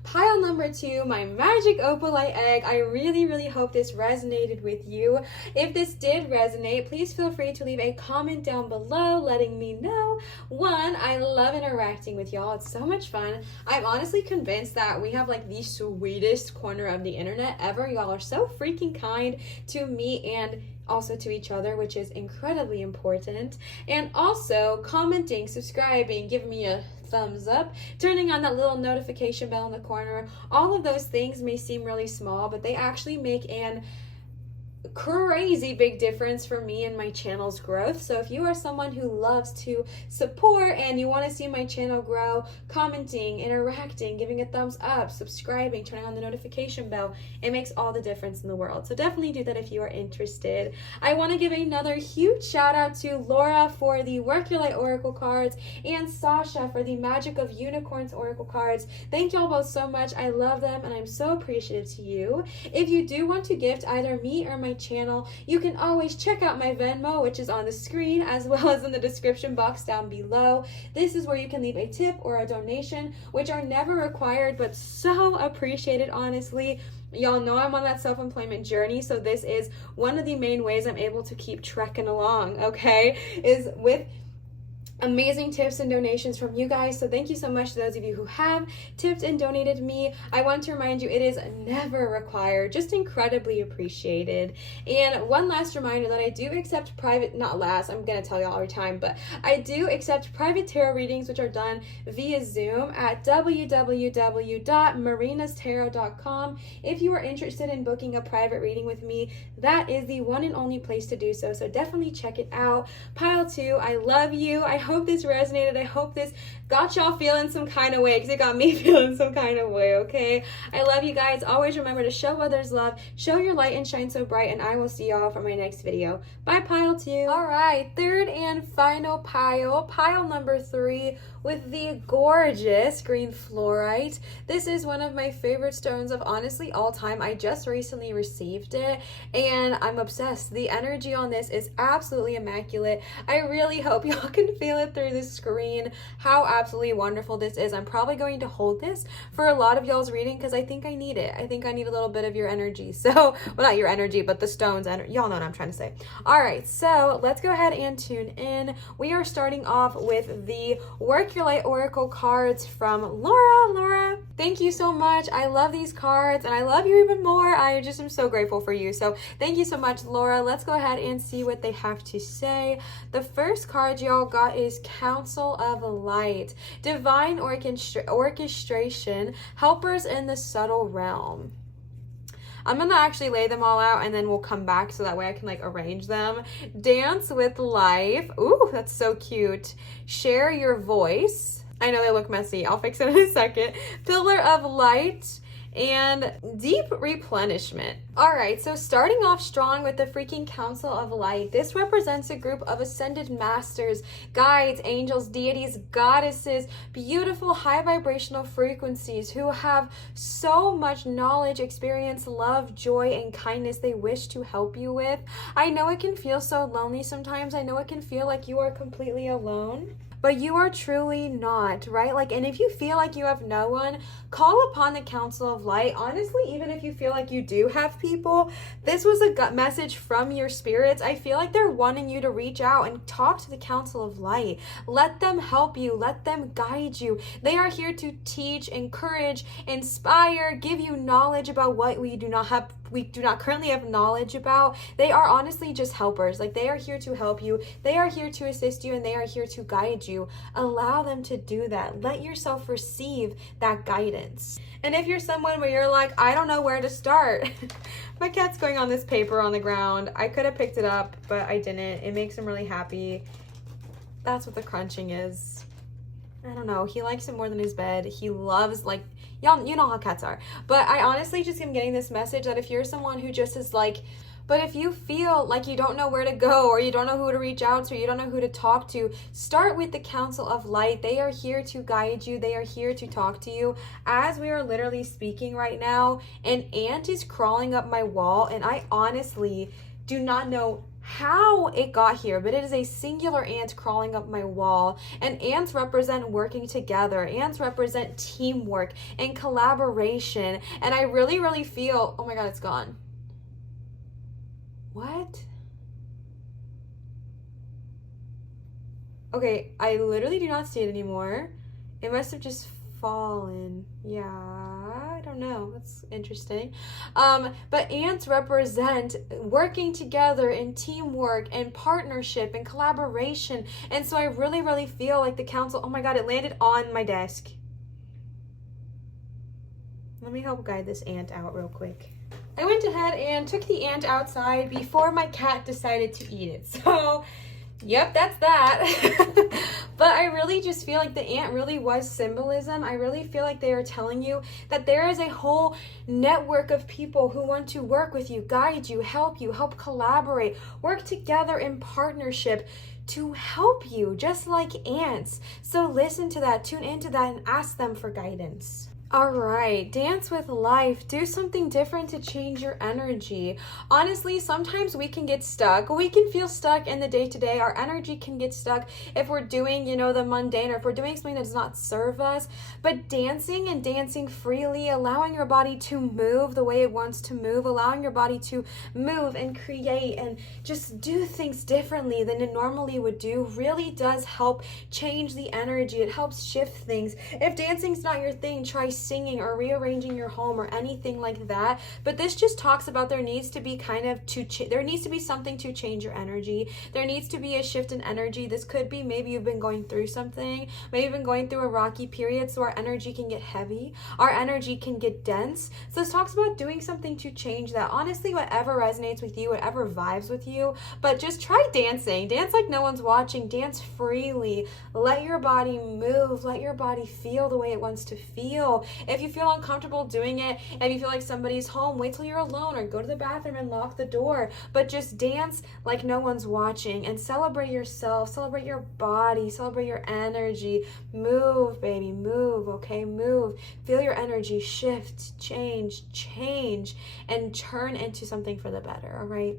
Pile number 2, my magic opalite egg. I really hope this resonated with you. If this did resonate, please feel free to leave a comment down below letting me know. 1, I love interacting with y'all. It's so much fun. I'm honestly convinced that we have like the sweetest corner of the internet ever. Y'all are so freaking kind to me and also to each other, which is incredibly important. And also commenting, subscribing, giving me a thumbs up, turning on that little notification bell in the corner. All of those things may seem really small, but they actually make an crazy big difference for me and my channel's growth. So if you are someone who loves to support and you want to see my channel grow, commenting, interacting, giving a thumbs up, subscribing, turning on the notification bell, it makes all the difference in the world. So definitely do that if you are interested. I want to give another huge shout out to Laura for the Work Your Light Oracle cards and Sasha for the Magic of Unicorns Oracle cards. Thank y'all both so much. I love them and I'm so appreciative to you. If you do want to gift either me or my channel, you can always check out my Venmo, which is on the screen as well as in the description box down below. This is where you can leave a tip or a donation, which are never required but so appreciated, honestly. Y'all know I'm on that self-employment journey, so this is one of the main ways I'm able to keep trekking along, okay, is with amazing tips and donations from you guys. So thank you so much to those of you who have tipped and donated me. I want to remind you, it is never required, just incredibly appreciated. And one last reminder that I do accept private, not last, I'm gonna tell you all every time, but I do accept private tarot readings, which are done via Zoom at www.marinatarot.com. If you are interested in booking a private reading with me, that is the one and only place to do so. So definitely check it out. Pile 2, I love you. I hope this resonated. I hope this got y'all feeling some kind of way, because it got me feeling some kind of way, okay? I love you guys. Always remember to show others love, show your light and shine so bright, and I will see y'all for my next video. Bye, pile 2. All right, third and final pile number 3, with the gorgeous green fluorite. This is one of my favorite stones of honestly all time. I just recently received it and I'm obsessed. The energy on this is absolutely immaculate. I really hope y'all can feel it through the screen how absolutely wonderful this is. I'm probably going to hold this for a lot of y'all's reading because I think I need it. I think I need a little bit of your energy. So, well, not your energy, but the stone's energy. Y'all know what I'm trying to say. All right, so let's go ahead and tune in. We are starting off with the Work Your Light Oracle cards from Laura. Laura, thank you so much. I love these cards and I love you even more. I just am so grateful for you. So thank you so much, Laura. Let's go ahead and see what they have to say. The first card y'all got is Council of Light, Divine Orchestration, Helpers in the Subtle Realm. I'm gonna actually lay them all out and then we'll come back so that way I can like arrange them. Dance with Life. Ooh, that's so cute. Share Your Voice. I know they look messy. I'll fix it in a second. Pillar of Light and Deep Replenishment. All right, so starting off strong with the freaking Council of Light. This represents a group of ascended masters, guides, angels, deities, goddesses, beautiful high vibrational frequencies who have so much knowledge, experience, love, joy, and kindness they wish to help you with. I know it can feel so lonely sometimes. I know it can feel like you are completely alone. But you are truly not, right? Like, and if you feel like you have no one, call upon the Council of Light. Honestly, even if you feel like you do have people, this was a gut message from your spirits. I feel like they're wanting you to reach out and talk to the Council of Light. Let them help you. Let them guide you. They are here to teach, encourage, inspire, give you knowledge about what we do not currently have knowledge about. They are honestly just helpers. Like, they are here to help you. They are here to assist you and they are here to guide you. Allow them to do that. Let yourself receive that guidance. And if you're someone where you're like, I don't know where to start. My cat's going on this paper on the ground. I could have picked it up, but I didn't. It makes him really happy. That's what the crunching is. I don't know. He likes it more than his bed. He loves, like, y'all, you know how cats are. But I honestly just am getting this message that if you're someone who just is like, but if you feel like you don't know where to go or you don't know who to reach out to, you don't know who to talk to, start with the Council of Light. They are here to guide you. They are here to talk to you. As we are literally speaking right now, an ant is crawling up my wall and I honestly do not know how it got here, but it is a singular ant crawling up my wall. And ants represent working together. Ants represent teamwork and collaboration. And I really, really feel, oh my God, it's gone. What? Okay, I literally do not see it anymore. It must have just fallen. Yeah, I don't know. That's interesting. But ants represent working together in teamwork and partnership and collaboration. And so I really, really feel like the council, oh my God, it landed on my desk. Let me help guide this ant out real quick. I went ahead and took the ant outside before my cat decided to eat it. So, yep, that's that. But I really just feel like the ant really was symbolism. I really feel like they are telling you that there is a whole network of people who want to work with you, guide you, help collaborate, work together in partnership to help you, just like ants. So listen to that, tune into that, and ask them for guidance. All right, dance with life. Do something different to change your energy. Honestly, sometimes we can get stuck. We can feel stuck in the day-to-day. Our energy can get stuck if we're doing, the mundane, or if we're doing something that does not serve us. But dancing and dancing freely, allowing your body to move the way it wants to move, allowing your body to move and create and just do things differently than it normally would do, really does help change the energy. It helps shift things. If dancing's not your thing, try singing or rearranging your home or anything like that. But this just talks about there needs to be there needs to be something to change your energy. There needs to be a shift in energy. This could be maybe you've been going through something, maybe you've been going through a rocky period, so our energy can get heavy, our energy can get dense. So this talks about doing something to change that. Honestly, whatever resonates with you, whatever vibes with you, but just try dancing. Dance like no one's watching. Dance freely. Let your body move. Let your body feel the way it wants to feel. If you feel uncomfortable doing it, if you feel like somebody's home, wait till you're alone or go to the bathroom and lock the door. But just dance like no one's watching and celebrate yourself, celebrate your body, celebrate your energy. Move, baby, move, okay? Move. Feel your energy shift, change, and turn into something for the better, all right?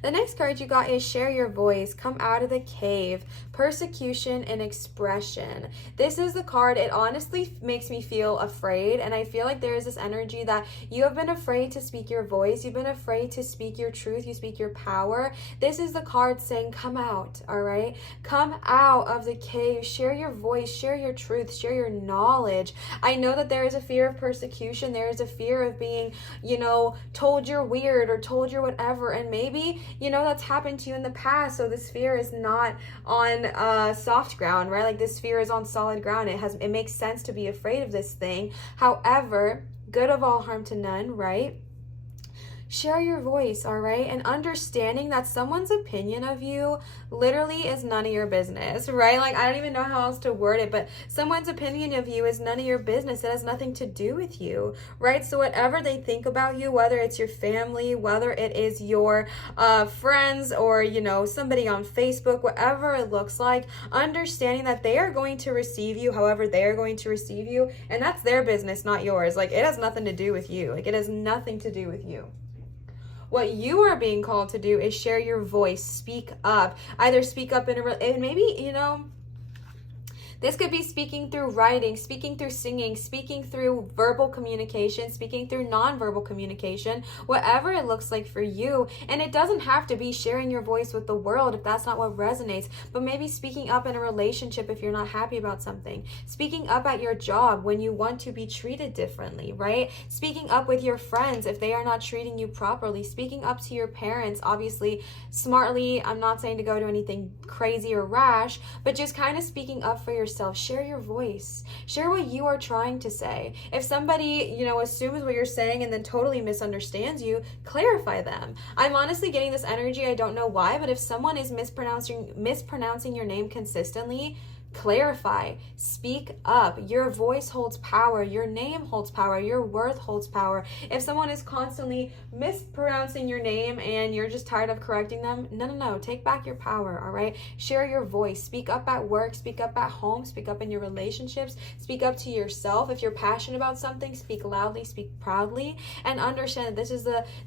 The next card you got is Share Your Voice, Come Out of the Cave, Persecution and Expression. This is the card, it honestly makes me feel afraid, and I feel like there is this energy that you have been afraid to speak your voice, you've been afraid to speak your truth, you speak your power. This is the card saying come out, all right? Come out of the cave, share your voice, share your truth, share your knowledge. I know that there is a fear of persecution, there is a fear of being, told you're weird or told you're whatever, and maybe that's happened to you in the past. So this fear is not on soft ground, right? Like this fear is on solid ground. It makes sense to be afraid of this thing. However, good of all, harm to none, right? Share your voice, all right? And understanding that someone's opinion of you literally is none of your business, right? Like, I don't even know how else to word it, but someone's opinion of you is none of your business. It has nothing to do with you, right? So whatever they think about you, whether it's your family, whether it is your friends or, somebody on Facebook, whatever it looks like, understanding that they are going to receive you however they are going to receive you, and that's their business, not yours. Like, it has nothing to do with you. Like, it has nothing to do with you. What you are being called to do is share your voice, speak up. Either speak up and maybe, this could be speaking through writing, speaking through singing, speaking through verbal communication, speaking through nonverbal communication, whatever it looks like for you. And it doesn't have to be sharing your voice with the world if that's not what resonates, but maybe speaking up in a relationship if you're not happy about something, speaking up at your job when you want to be treated differently, right? Speaking up with your friends if they are not treating you properly, speaking up to your parents, obviously smartly. I'm not saying to go to anything crazy or rash, but just kind of speaking up for yourself. Share your voice. Share what you are trying to say. If somebody, assumes what you're saying and then totally misunderstands you, clarify them. I'm honestly getting this energy. I don't know why, but if someone is mispronouncing your name consistently, clarify, speak up. Your voice holds power. Your name holds power. Your worth holds power. If someone is constantly mispronouncing your name and you're just tired of correcting them, no, take back your power, all right? Share your voice. Speak up at work, speak up at home, speak up in your relationships, speak up to yourself. If you're passionate about something, speak loudly, speak proudly, and understand that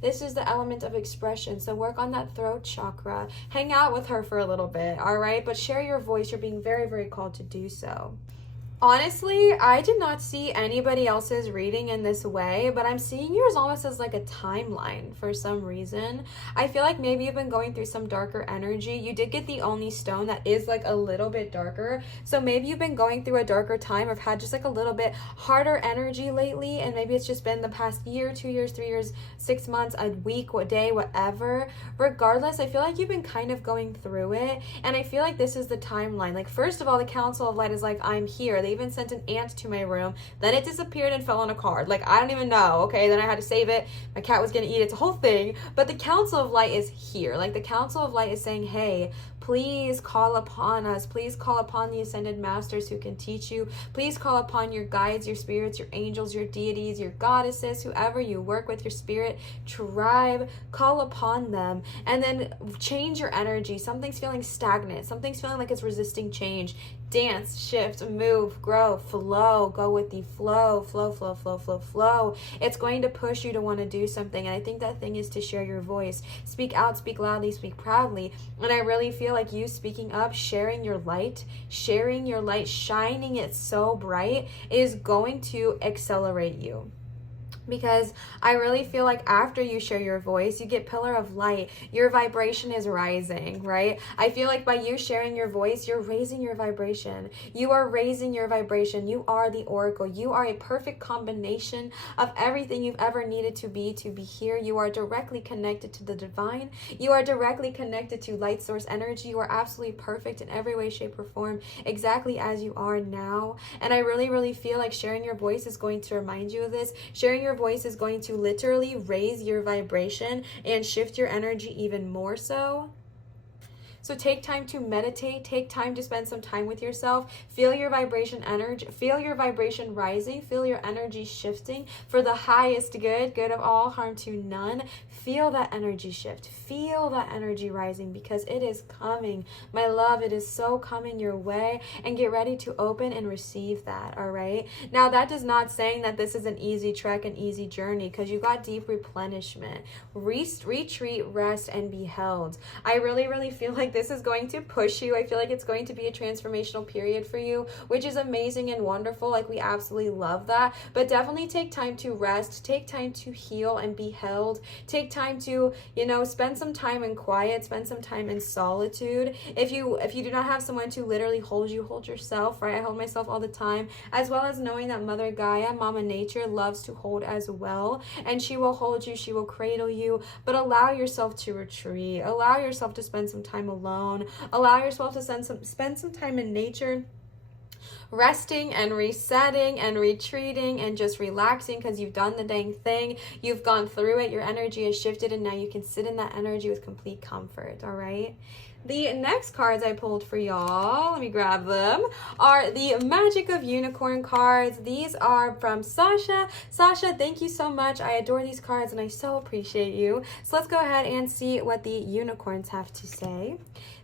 this is the element of expression. So work on that throat chakra. Hang out with her for a little bit, all right? But share your voice. You're being very, very called to do so. Honestly, I did not see anybody else's reading in this way, but I'm seeing yours almost as like a timeline for some reason. I feel like maybe you've been going through some darker energy. You did get the only stone that is like a little bit darker. So maybe you've been going through a darker time or have had just like a little bit harder energy lately. And maybe it's just been the past year, 2 years, 3 years, 6 months, a week, what day, whatever. Regardless, I feel like you've been kind of going through it. And I feel like this is the timeline. Like, first of all, the Council of Light is like, I'm here. They even sent an ant to my room. Then it disappeared and fell on a card. Like, I don't even know. Okay, then I had to save it. My cat was gonna eat it. It's a whole thing. But the Council of Light is here. Like, the Council of Light is saying, hey, please call upon us. Please call upon the Ascended Masters who can teach you. Please call upon your guides, your spirits, your angels, your deities, your goddesses, whoever you work with, your spirit tribe. Call upon them and then change your energy. Something's feeling stagnant. Something's feeling like it's resisting change. Dance, shift, move, grow, flow, go with the flow, flow, flow, flow, flow, flow. It's going to push you to want to do something. And I think that thing is to share your voice. Speak out, speak loudly, speak proudly. And I really feel like you speaking up, sharing your light, shining it so bright is going to accelerate you. Because I really feel like after you share your voice, you get pillar of light. Your vibration is rising, right? I feel like by you sharing your voice, you're raising your vibration. You are raising your vibration. You are the oracle. You are a perfect combination of everything you've ever needed to be here. You are directly connected to the divine. You are directly connected to light source energy. You are absolutely perfect in every way, shape, or form, exactly as you are now. And I really, really feel like sharing your voice is going to remind you of this. Sharing your voice is going to literally raise your vibration and shift your energy even more so. So take time to meditate, take time to spend some time with yourself, feel your vibration energy, feel your vibration rising, feel your energy shifting for the highest good, good of all, harm to none. Feel that energy shift, feel that energy rising because it is coming. My love, it is so coming your way, and get ready to open and receive that, all right? Now, that does not saying that this is an easy trek, an easy journey, because you got deep replenishment. Retreat, rest, and be held. I really, really feel like this is going to push you. I feel like it's going to be a transformational period for you, which is amazing and wonderful. Like, we absolutely love that. But definitely take time to rest, take time to heal and be held. Take time to, spend some time in quiet, spend some time in solitude. If you do not have someone to literally hold you, hold yourself, right? I hold myself all the time, as well as knowing that Mother Gaia, Mama Nature, loves to hold as well. And she will hold you, she will cradle you, but allow yourself to retreat. Allow yourself to spend some time alone. Allow yourself to spend some time in nature, resting and resetting and retreating and just relaxing, because you've done the dang thing. You've gone through it. Your energy has shifted, and now you can sit in that energy with complete comfort, all right? The next cards I pulled for y'all, let me grab them, are the Magic of Unicorn cards. These are from Sasha. Sasha, thank you so much. I adore these cards, and I so appreciate you. So let's go ahead and see what the unicorns have to say.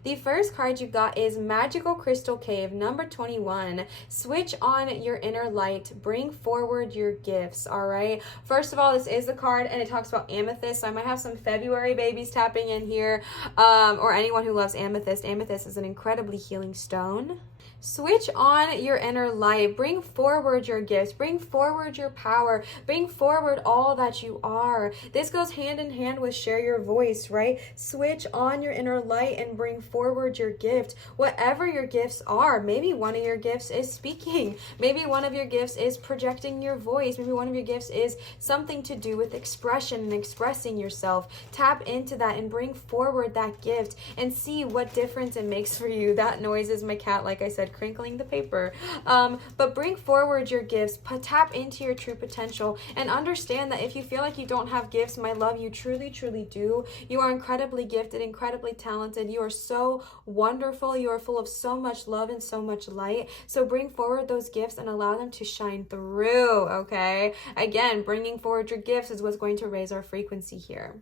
The first card you got is Magical Crystal Cave, number 21. Switch on your inner light. Bring forward your gifts, all right? First of all, this is the card, and it talks about amethyst, so I might have some February babies tapping in here, or anyone who loves amethyst. Amethyst is an incredibly healing stone. Switch on your inner light. Bring forward your gifts. Bring forward your power. Bring forward all that you are. This goes hand in hand with share your voice, right? Switch on your inner light and bring forward your gift. Whatever your gifts are. Maybe one of your gifts is speaking. Maybe one of your gifts is projecting your voice. Maybe one of your gifts is something to do with expression and expressing yourself. Tap into that and bring forward that gift and see what difference it makes for you. That noise is my cat, like I said, crinkling the paper. But bring forward your gifts, tap into your true potential, and understand that if you feel like you don't have gifts, my love, you truly, truly do. You are incredibly gifted, incredibly talented. You are so wonderful. You are full of so much love and so much light. So bring forward those gifts and allow them to shine through, okay? Again, bringing forward your gifts is what's going to raise our frequency here.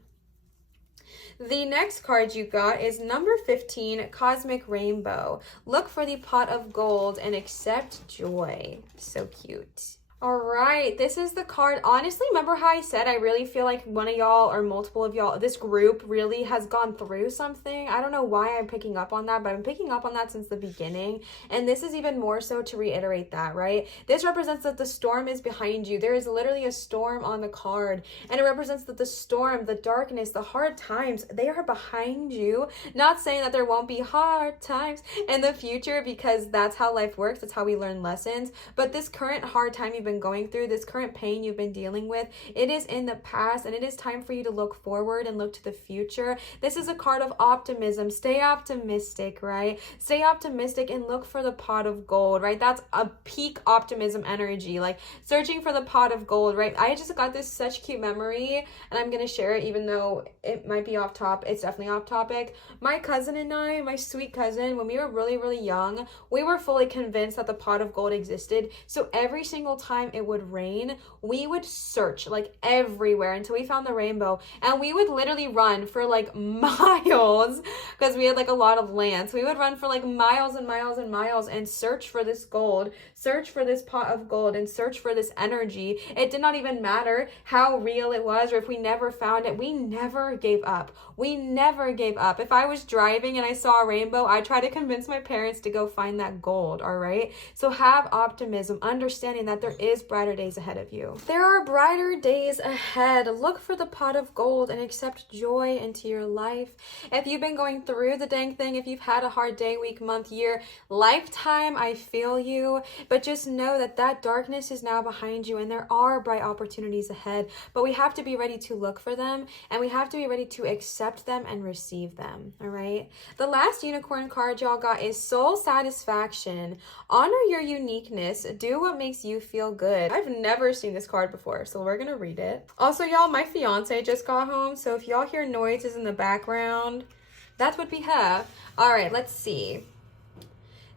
The next card you got is number 15, Cosmic Rainbow. Look for the pot of gold and accept joy. So cute. All right, this is the card. Honestly, remember how I said I really feel like one of y'all or multiple of y'all, this group really has gone through something? I don't know why I'm picking up on that, but I'm picking up on that since the beginning. And this is even more so to reiterate that, right? This represents that the storm is behind you. There is literally a storm on the card. And it represents that the storm, the darkness, the hard times, they are behind you. Not saying that there won't be hard times in the future, because that's how life works. That's how we learn lessons. But this current hard time you've been going through, this current pain you've been dealing with, it is in the past, and it is time for you to look forward and look to the future. This is a card of optimism. Stay optimistic, right? Stay optimistic and look for the pot of gold, right? That's a peak optimism energy, like searching for the pot of gold, right? I just got this such cute memory, and I'm gonna share it even though it might be off topic. It's definitely off topic. My cousin and I, my sweet cousin, when we were really, really young, we were fully convinced that the pot of gold existed. So every single time it would rain, we would search like everywhere until we found the rainbow, and we would literally run for like miles because we had like a lot of land. So we would run for like miles and miles and miles and search for this gold, search for this pot of gold, and search for this energy. It did not even matter how real it was or if we never found it. We never gave up. We never gave up. If I was driving and I saw a rainbow, I try to convince my parents to go find that gold, all right? So have optimism, understanding that there is brighter days ahead of you. There are brighter days ahead. Look for the pot of gold and accept joy into your life. If you've been going through the dang thing, if you've had a hard day, week, month, year, lifetime, I feel you. But just know that that darkness is now behind you, and there are bright opportunities ahead. But we have to be ready to look for them, and we have to be ready to accept them and receive them, all right? The last unicorn card y'all got is soul satisfaction. Honor your uniqueness. Do what makes you feel good. I've never seen this card before, so we're gonna read it. Also, y'all, my fiance just got home, so if y'all hear noises in the background, that's what we have. All right, let's see.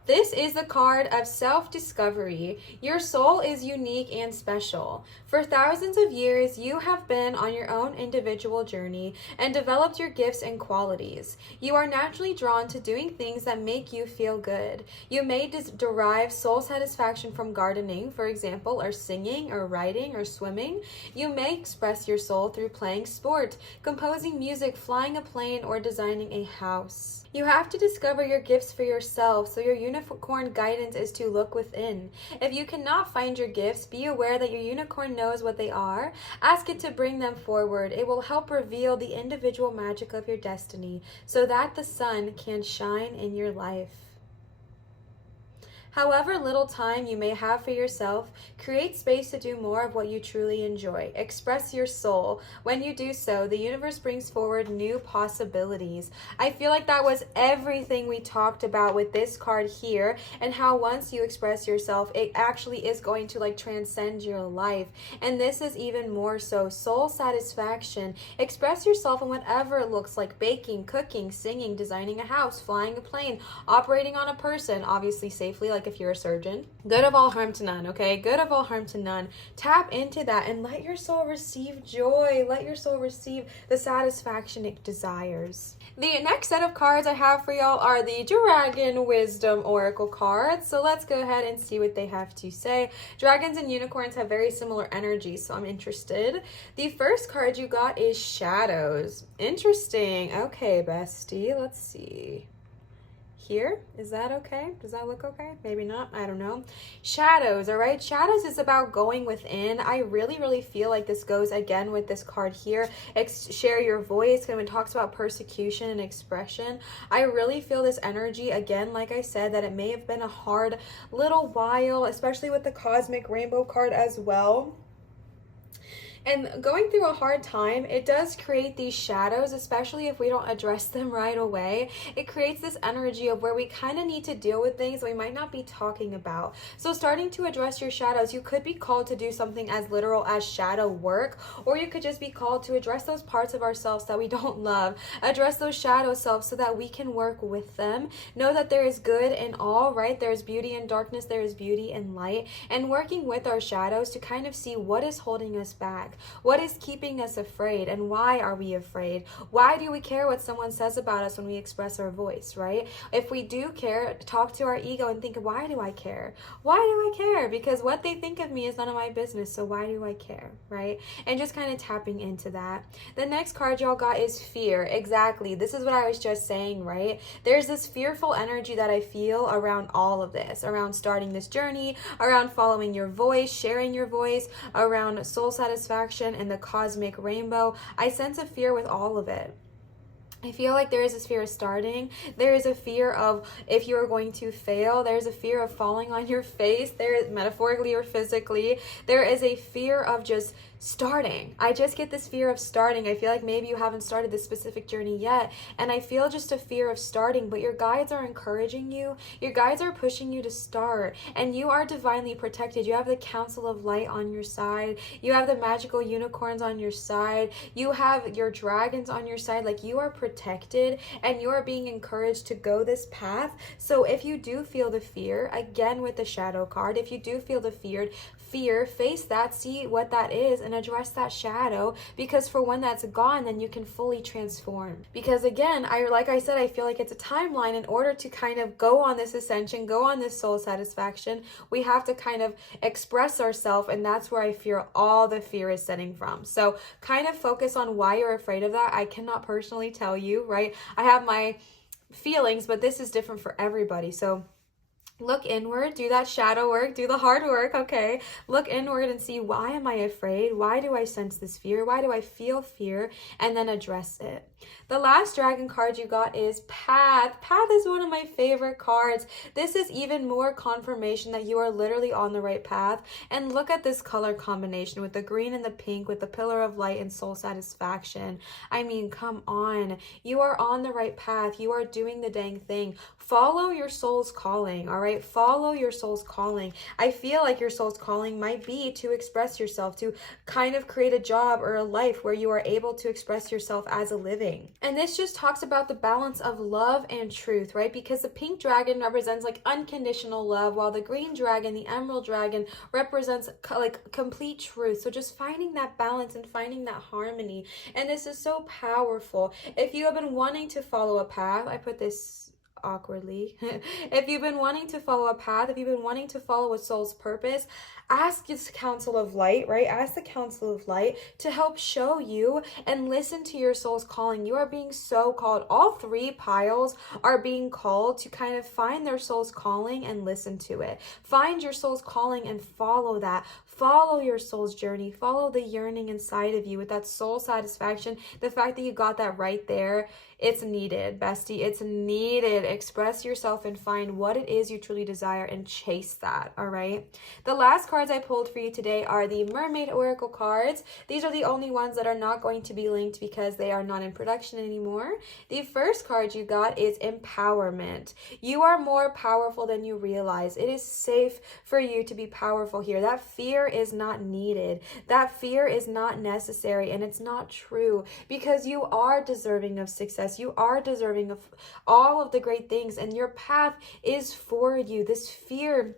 This is the card of self-discovery. Your soul is unique and special. For thousands of years, you have been on your own individual journey and developed your gifts and qualities. You are naturally drawn to doing things that make you feel good. You may derive soul satisfaction from gardening, for example, or singing, or writing, or swimming. You may express your soul through playing sport, composing music, flying a plane, or designing a house. You have to discover your gifts for yourself, so your unicorn guidance is to look within. If you cannot find your gifts, be aware that your unicorn knows what they are. Ask it to bring them forward. It will help reveal the individual magic of your destiny so that the sun can shine in your life. However little time you may have for yourself, create space to do more of what you truly enjoy. Express your soul. When you do so, the universe brings forward new possibilities. I feel like that was everything we talked about with this card here, and how once you express yourself, it actually is going to like transcend your life. And this is even more so. Soul satisfaction. Express yourself in whatever it looks like: baking, cooking, singing, designing a house, flying a plane, operating on a person, obviously safely, like if you're a surgeon. Good of all harm to none, okay? Good of all harm to none. Tap into that and let your soul receive joy. Let your soul receive the satisfaction it desires. The next set of cards I have for y'all are the Dragon Wisdom Oracle cards. So let's go ahead and see what they have to say. Dragons and unicorns have very similar energies, so I'm interested. The first card you got is Shadows. Interesting. Okay, bestie, let's see. Here, is that okay? Does that look okay? Maybe not, I don't know. Shadows, all right? Shadows is about going within. I really feel like this goes again with this card here. Share your voice, when it talks about persecution and expression. I really feel this energy, again, like I said, that it may have been a hard little while, especially with the Cosmic Rainbow card as well. And going through a hard time, it does create these shadows, especially if we don't address them right away. It creates this energy of where we kind of need to deal with things we might not be talking about. So starting to address your shadows, you could be called to do something as literal as shadow work, or you could just be called to address those parts of ourselves that we don't love. Address those shadow selves so that we can work with them. Know that there is good in all, right? There is beauty in darkness, there is beauty in light. And working with our shadows to kind of see what is holding us back. back? What is keeping us afraid, and why are we afraid? Why do we care what someone says about us when we express our voice, right? If we do care, talk to our ego and think, why do I care? Why do I care? Because what they think of me is none of my business, so why do I care, right? And just kind of tapping into that. The next card y'all got is fear. Exactly. This is what I was just saying, right? There's this fearful energy that I feel around all of this, around starting this journey, around following your voice, sharing your voice, around soul satisfaction and the cosmic rainbow. I sense a fear with all of it. I feel like there is this fear of starting. There is a fear of if you are going to fail. There's a fear of falling on your face. There is, metaphorically or physically, there is a fear of just starting. I just get this fear of starting. I feel like maybe you haven't started this specific journey yet, and I feel just a fear of starting, but your guides are encouraging you. Your guides are pushing you to start, and you are divinely protected. You have the Council of Light on your side. You have the magical unicorns on your side. You have your dragons on your side. Like, you are protected, and you are being encouraged to go this path. So if you do feel the fear, again with the shadow card, if you do feel the fear, face that, see what that is, and address that shadow, because for when that's gone, then you can fully transform. Because again, like I said, I feel like it's a timeline. In order to kind of go on this ascension, go on this soul satisfaction, we have to kind of express ourselves, and that's where I fear all the fear is stemming from. So kind of focus on why you're afraid of that. I cannot personally tell you, right? I have my feelings, but this is different for everybody. So look inward, do that shadow work, do the hard work, okay? Look inward and see, why am I afraid? Why do I sense this fear? Why do I feel fear? And then address it. The last dragon card you got is Path. Path is one of my favorite cards. This is even more confirmation that you are literally on the right path. And look at this color combination with the green and the pink, with the pillar of light and soul satisfaction. I mean, come on. You are on the right path. You are doing the dang thing. Follow your soul's calling, all right? Follow your soul's calling. I feel like your soul's calling might be to express yourself, to kind of create a job or a life where you are able to express yourself as a living. And this just talks about the balance of love and truth, right? Because the pink dragon represents like unconditional love, while the green dragon, the emerald dragon, represents like complete truth. So just finding that balance and finding that harmony. And this is so powerful. If you have been wanting to follow a path, I put this awkwardly. If you've been wanting to follow a path, if you've been wanting to follow a soul's purpose, ask this Council of Light, right? Ask the Council of Light to help show you and listen to your soul's calling. You are being so called. All three piles are being called to kind of find their soul's calling and listen to it. Find your soul's calling and follow that. Follow your soul's journey. Follow the yearning inside of you with that soul satisfaction. The fact that you got that right there, it's needed, bestie. It's needed. Express yourself and find what it is you truly desire and chase that, all right? The last cards I pulled for you today are the Mermaid Oracle cards. These are the only ones that are not going to be linked because they are not in production anymore. The first card you got is Empowerment. You are more powerful than you realize. It is safe for you to be powerful here. That fear is not needed. That fear is not necessary, and it's not true, because you are deserving of success. You are deserving of all of the great things, and your path is for you. This fear,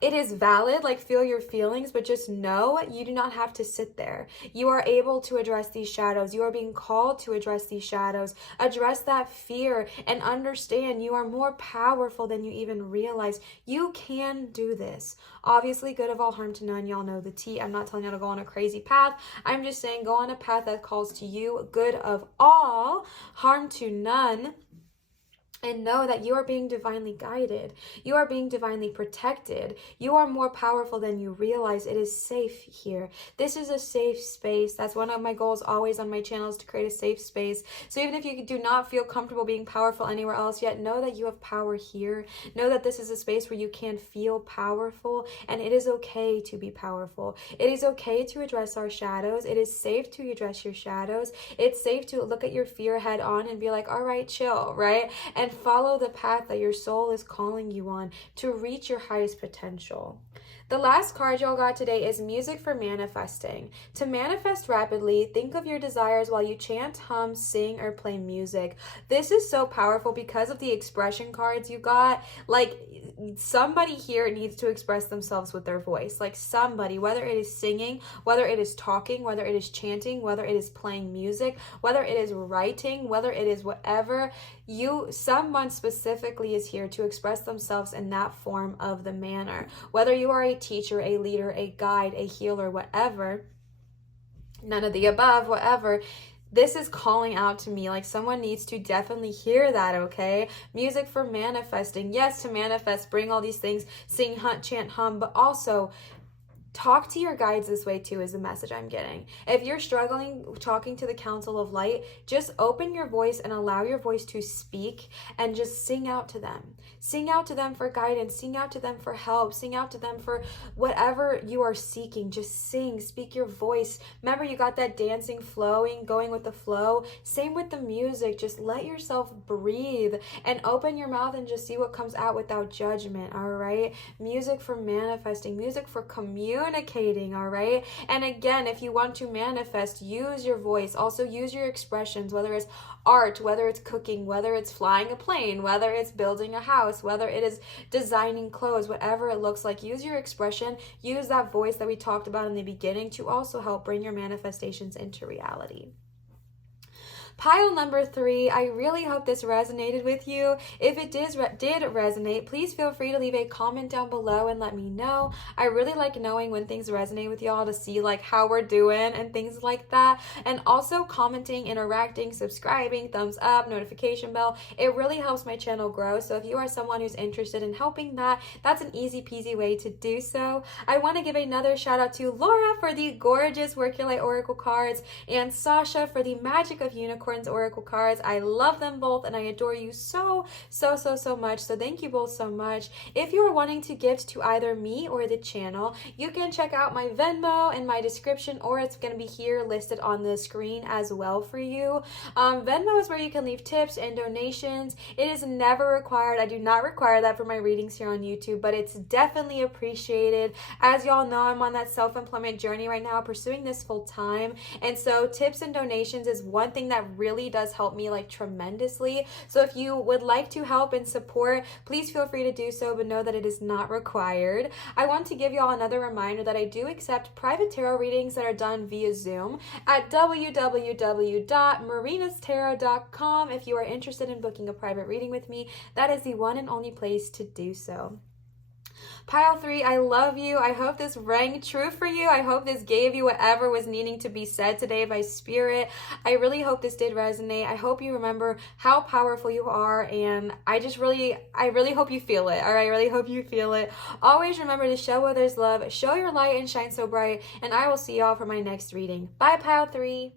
it is valid, like feel your feelings, but just know you do not have to sit there. You are able to address these shadows. You are being called to address these shadows. Address that fear and understand you are more powerful than you even realize. You can do this. Obviously, good of all, harm to none. Y'all know the tea. I'm not telling you to go on a crazy path. I'm just saying go on a path that calls to you, good of all, harm to none. And know that you are being divinely guided. You are being divinely protected. You are more powerful than you realize. It is safe here. This is a safe space. That's one of my goals always on my channel, is to create a safe space. So even if you do not feel comfortable being powerful anywhere else yet, know that you have power here. Know that this is a space where you can feel powerful, and it is okay to be powerful. It is okay to address our shadows. It is safe to address your shadows. It's safe to look at your fear head on and be like, all right, chill, right? And follow the path that your soul is calling you on to reach your highest potential. The last card y'all got today is music for manifesting. To manifest rapidly, think of your desires while you chant, hum, sing, or play music. This is so powerful because of the expression cards you got. Like, somebody here needs to express themselves with their voice. Like, somebody, whether it is singing, whether it is talking, whether it is chanting, whether it is playing music, whether it is writing, whether it is whatever, someone specifically is here to express themselves in that form of the manner. Whether you are a teacher, a leader, a guide, a healer, whatever, none of the above, whatever, this is calling out to me. Like, someone needs to definitely hear that, okay? Music for manifesting. Yes, to manifest, bring all these things, sing, hunt, chant, hum, but also talk to your guides this way too, is the message I'm getting. If you're struggling talking to the Council of Light, just open your voice and allow your voice to speak and just sing out to them. Sing out to them for guidance, sing out to them for help, sing out to them for whatever you are seeking. Just sing, speak your voice. Remember, you got that dancing, flowing, going with the flow. Same with the music. Just let yourself breathe and open your mouth and just see what comes out without judgment, all right? Music for manifesting, music for communicating, all right? And again, if you want to manifest, use your voice. Also use your expressions, whether it's art, whether it's cooking, whether it's flying a plane, whether it's building a house, whether it is designing clothes, whatever it looks like. Use your expression, use that voice that we talked about in the beginning to also help bring your manifestations into reality. Pile number 3, I really hope this resonated with you. If it did resonate, please feel free to leave a comment down below and let me know. I really like knowing when things resonate with y'all, to see like how we're doing and things like that. And also commenting, interacting, subscribing, thumbs up, notification bell. It really helps my channel grow. So if you are someone who's interested in helping that, that's an easy peasy way to do so. I want to give another shout out to Laura for the gorgeous Work Your Light Oracle cards and Sasha for the Magic of Unicorns Oracle cards. I love them both and I adore you so much. So thank you both so much. If you are wanting to gift to either me or the channel, you can check out my Venmo in my description, or it's going to be here listed on the screen as well for you. Venmo is where you can leave tips and donations. It is never required. I do not require that for my readings here on YouTube, but it's definitely appreciated. As y'all know, I'm on that self-employment journey right now, pursuing this full time. And so tips and donations is one thing that really does help me like tremendously. So if you would like to help and support, please feel free to do so, but know that it is not required. I want to give y'all another reminder that I do accept private tarot readings that are done via Zoom at www.marinatarot.com. If you are interested in booking a private reading with me, that is the one and only place to do so. Pile 3, I love you. I hope this rang true for you. I hope this gave you whatever was needing to be said today by Spirit. I really hope this did resonate. I hope you remember how powerful you are, and I really hope you feel it. All right, I really hope you feel it. Always remember to show others love, show your light and shine so bright, and I will see y'all for my next reading. Bye, Pile 3.